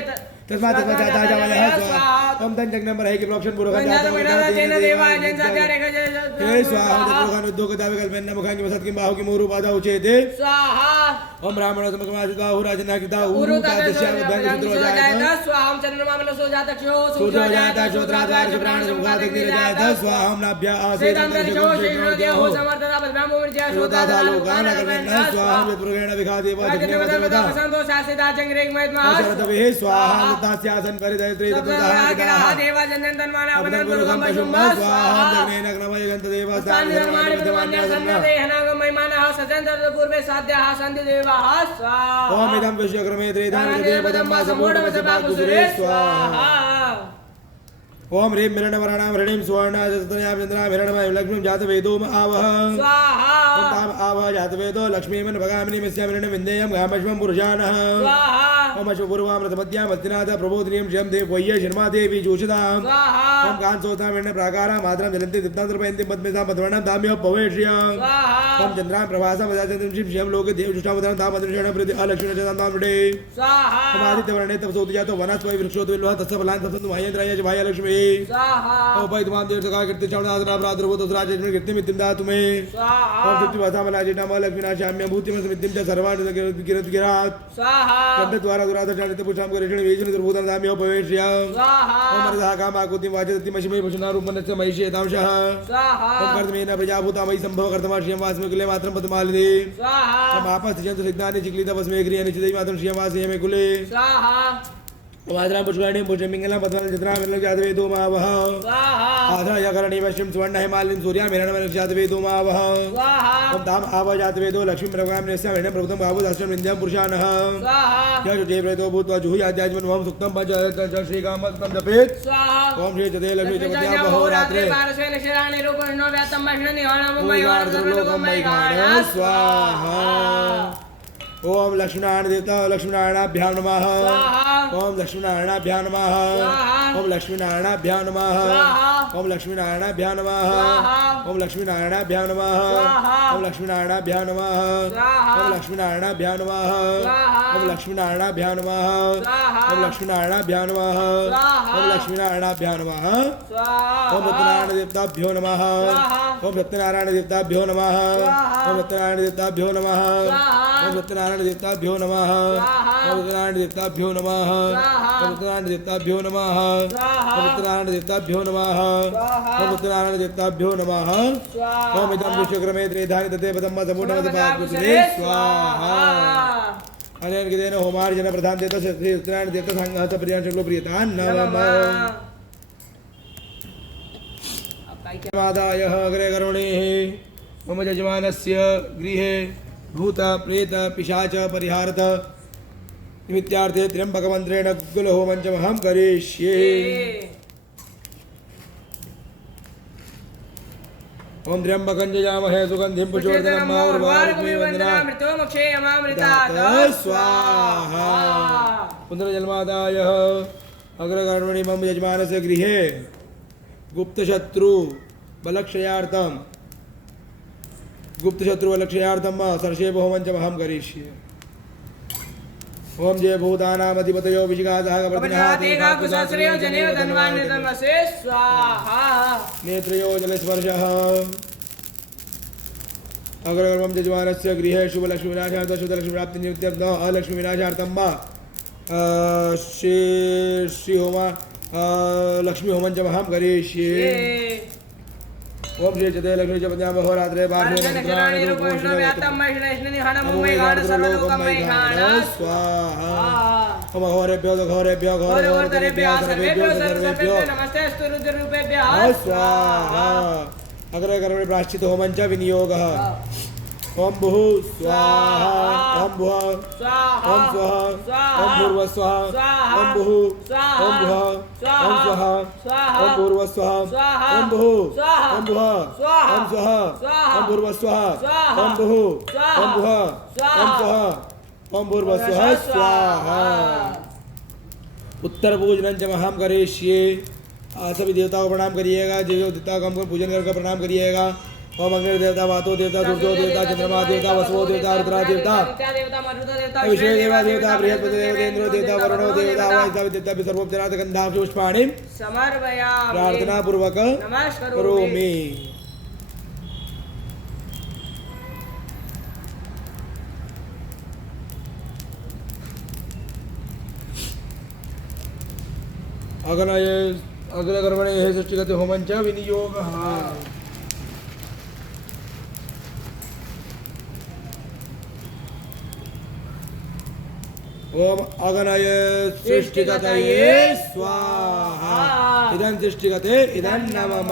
तस्मात् तस्मात् जावयः स्वाहा। ओम तन जग नंबर है कि प्रोक्शन पूर्वक जातम तेन देवा जन सत्यारे हे स्वाहा। पुरुषान उद्योग दावे कल्पना मुखांगी वसत कि बाहु कि मोरु बाधा उचेते स्वाहा। ओम ब्राह्मण समकमासिता हुराजना कृता उरु तादस्याम धन सुद्रो जायत स्वाहा। चंद्रमा मनसो जातक्षो सूर्यो जायत श्रोत्राद्वार प्राण समुखात अग्नि जायत स्वाहा। ओम नाभ्या आसेतंतरिक्षो शेषो हो समर्थता ब्रह्म विद्या श्रोता लोकान कल्पना स्वाहा। पुरुषेण विखादेव धन्यवादः संतोष शासिता चंग्रेग महिमा शरदवे स्वाहा। तास्यासन परिदय त्रि तपदाः देवा जन्नन तन्माना अपनं पुरुषं पशुं स्वाहा। जग्नेन ग्नमय गन्त देवा निर्माण विद्यमान्य सन्नते हनागम महिमानः सजन्त पूर्वे साध्याः सन्ति देवाः स्वाहा। ओम इदं विश्वक्रमे त्रिधाम देवदं मा समूढम सभाकुसुरे स्वाहा। ओम ह्रीं हिरण्यवर्णां हृणीं सुवर्णा चतुर्यां चन्द्रां हिरण्मयं लक्ष्मीं जातवेदो आवह स्वाहा। ओम ताम आवह जातवेदो लक्ष्मीमन भगामिनी मिस्यां हिरण्यविन्देयं गामश्वं पुरुषानः स्वाहा। ओम अश्वपूर्वामृतमद्यां अस्तिनाथ प्रबोधिनीं श्रियं देव वह्य शर्मा देवी जोषितां स्वाहा। ओम कांसोतां हिरण्य प्राकारां मातरं जलन्ति दिप्तांतर्पयन्ति पद्मेतां पद्वर्णां दाम्यो भवेष्यं स्वाहा। ओम चन्द्रां प्रभासां वदाचन्द्रं श्रियं लोके देव जुष्टावतां तां मदृषेण प्रति अलक्ष्मीण च तां वृडे स्वाहा। ओम आदित्यवर्णे तपसोति जातो वनस्पति वृक्षोत विल्वः तस्य फलान् तसन्तु महेन्द्राय च भाय लक्ष्मी स्वाहा। ओम पैतमां देवसखा कीर्ति चवनासना प्रादुर्भूत सुराजश्री कीर्तिमित्तिं दातु मे स्वाहा। ओम तृप्तिभासामलाजिनाम लक्ष्मीनाशाम्य भूतिमं समितिं च सर्वान् गिरत् स्वाहा। कंठद्वारा दुरादर्शनित पुष्टां करेषणि वेजनि दुर्भूतं दाम्यो भवेष्यं स्वाहा। ओम अर्धः कामाकुतिं वाचयति मशिमयि पशुनारूपमनस्य महिषे एतांशः स्वाहा। ओम कर्तमेन प्रजाभूता मयि सम्भव कर्तमाश्रियं वास्मिकुले मात्रं पद्मालिनी स्वाहा। ओम आपस्तिजन्तु सिद्धानि चिक्लितपस्मे गृहे निचितै मात्रं श्रियं वासयमे कुले स्वाहा। वाद्रां पुष्करणीं पुष्यमिङ्गलां पद्मां चित्रां हिरण्यं जातवेदो मावह स्वाहा। आधारकरणीं वश्यं सुवर्ण हिमालिनीं सूर्यां हिरण्यं जातवेदो मावह स्वाहा। ओम ताम आव जातवेदो लक्ष्मीं प्रभगामिन्यस्यां हिरण्यं प्रभुतं बाहु दास्यं विन्द्यां पुरुषानः स्वाहा। यशुजे प्रेतो भूत्वा जुहुयाद्याजमन्वहं सुक्तं पञ्च श्रीकामस्तं जपेत् स्वाहा। ओम श्री जते लक्ष्मी जपत्या बहुरात्रे पारस्वेन शिराणि रूपणो व्यातं मह्ननि हणं लोकं मयिगाण स्वाहा। ओम लक्ष्मीनारायण देवता लक्ष्मीनारायणाभ्यां नमः ओम लक्ष्मीनारायणाभ्यां नमः ओम लक्ष्मीनारायणाभ्यां नमः ओम लक्ष्मीनारायणाभ्यां नमः ओम लक्ष्मीनारायणाभ्यां नमः ओम लक्ष्मीनारायणाभ्यां नमः ओम लक्ष्मीनारायणाभ्यां नमः ओम लक्ष्मीनारायणाभ्यां नमः ओम लक्ष्मीनारायणाभ्यां नमः ओम लक्ष्मीनारायणाभ्यां नमः ओम सत्यनारायण देवताभ्यो नमः ओम सत्यनारायण देवताभ्यो नमः ओम सत्यनारायण देवताभ्यो नमः ओम सत्यनारायण देवताभ्यो नमः ओम सत्यनारायण देवताभ्यो नमः ओम सत्यनारायण देवताभ्यो नमः ओम सत्यनारायण देवताभ्यो नमः ओम सत्यनारायण देवताभ्यो नमः ओम इदं विश्वक्रमे त्रिधानि तते पदम्मा समूढमदपाकुसुरे स्वाहा। अनेन गिदेन होमार्जन प्रधान देवता श्री सत्यनारायण देवता संघः प्रियान् शुक्लो प्रियतान् नमः। मादाय अग्रे करुणेः मम यजमानस्य गृहे भूत प्रेत पिशाच परिहारत निमित्तार्थे त्र्यंबकमन्त्रेण गुग्गुलहोमं च अहं करिष्ये। ओम त्र्यंबकं यजामहे सुगन्धिं पुष्टिवर्धनम् उर्वारुकमिव मृत्युमक्षयमामृतात् स्वाहा। पुनर्जन्मादाय अग्रकर्मणि मम यजमानस्य गृहे गुप्तशत्रु बलक्षयार्थं गुप्तशत्रुवलक्षयार्थं सर्षेप होमं च अहं करिष्ये। ओम जय भूतानामधिपतयो विशिखासः कपतिनाथेकाकुशश्रेयो जनेव धन्वान्यतमसे स्वाहा। नेत्रयो जलस्पर्शः अग्रगर्भं यजमानस्य गृहे शुभलक्ष्मीविनाशार्थं शुभलक्ष्मीप्राप्तिनिमित्तं अलक्ष्मीविनाशार्थं वा श्री होमा लक्ष्मी होमं च महां करिष्ये। ओम श्री चते लक्ष्मी च पद्याम होरात्रे स्वाहा। ओम घोरेभ्यो घोरेभ्यो घोरेभ्यो सर्वेभ्यो नमस्ते रुद्ररूपेभ्यः स्वाहा। अग्रे कर्मणि प्राश्चित होमं च विनियोगः। ओम भुः स्वाहा ओम भुः स्वाहा ओम स्वाहा ओम भूर्भुवः स्वाहा ओम भुः ओम भुः ओम स्वाहा ओम भूर्भुवः स्वाहा ओम भुः ओम भुः ओम स्वाहा ओम भूर्भुवः स्वाहा ओम भुः ओम भुः ओम स्वाहा ओम भूर्भुवः स्वाहा। उत्तर पूजनं च महां करिष्ये। सभी देवताओं को प्रणाम करिएगा। जो देवता को हमको पूजन करके प्रणाम करिएगा। ओम अग्नि देवता वातो देवता दुर्जो देवता चंद्रमा देवता वसुओ देवता रुद्रा देवता विष्णु देवा देवता बृहस्पति देवता इंद्र देवता वरुणो देवता वायु देवता सर्वोपचारात् गंधाक्षि पुष्पाणि समर्पयामि प्रार्थना पूर्वक करोमि। अग्रकर्मणे सृष्टिगते होमं च विनियोगः। ओम अगनय सृष्टिगतये स्वाहा। इदं सृष्टिगते इदं नमः।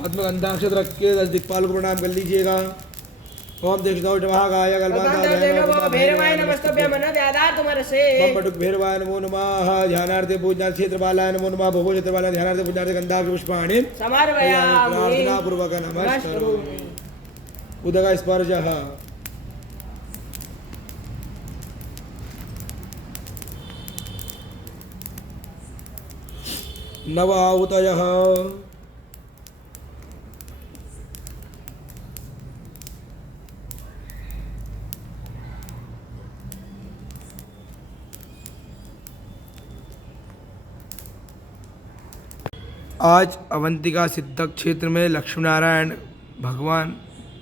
आत्मगंधाक्षत रख के 10 दिक्पाल को प्रणाम कर लीजिएगा। ओम दक्षिणोट महाकाय भैरवाय नमस्तभ्यं नमोदातुमरसे ओम बटुक भैरवाय नमो नमः। ध्यानार्थे पूजनार्थ क्षेत्रपालाय नमो नमः। भोगो क्षेत्रपालाय ध्यानार्थे पूजनार्थ गंधाक्षि पुष्पाणि समर्पयामि प्रार्थना पूर्वक नमस्करोमि। उदक स्पर्शः। नव आहुतयः। आज अवंतिका सिद्धक क्षेत्र में लक्ष्मीनारायण भगवान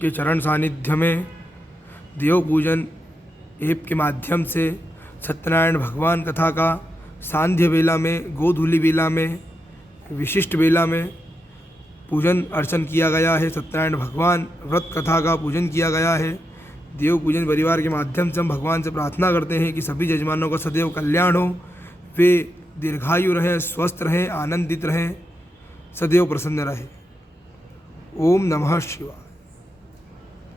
के चरण सानिध्य में देव पूजन ऐप के माध्यम से सत्यनारायण भगवान कथा का सांध्य बेला में, गोधूली बेला में, विशिष्ट बेला में पूजन अर्चन किया गया है। सत्यनारायण भगवान व्रत कथा का पूजन किया गया है। देव पूजन परिवार के माध्यम से हम भगवान से प्रार्थना करते हैं कि सभी यजमानों का सदैव कल्याण हो, वे दीर्घायु रहें, स्वस्थ रहें, आनंदित रहें, सदैव प्रसन्न रहें। ओम नमः शिवाय।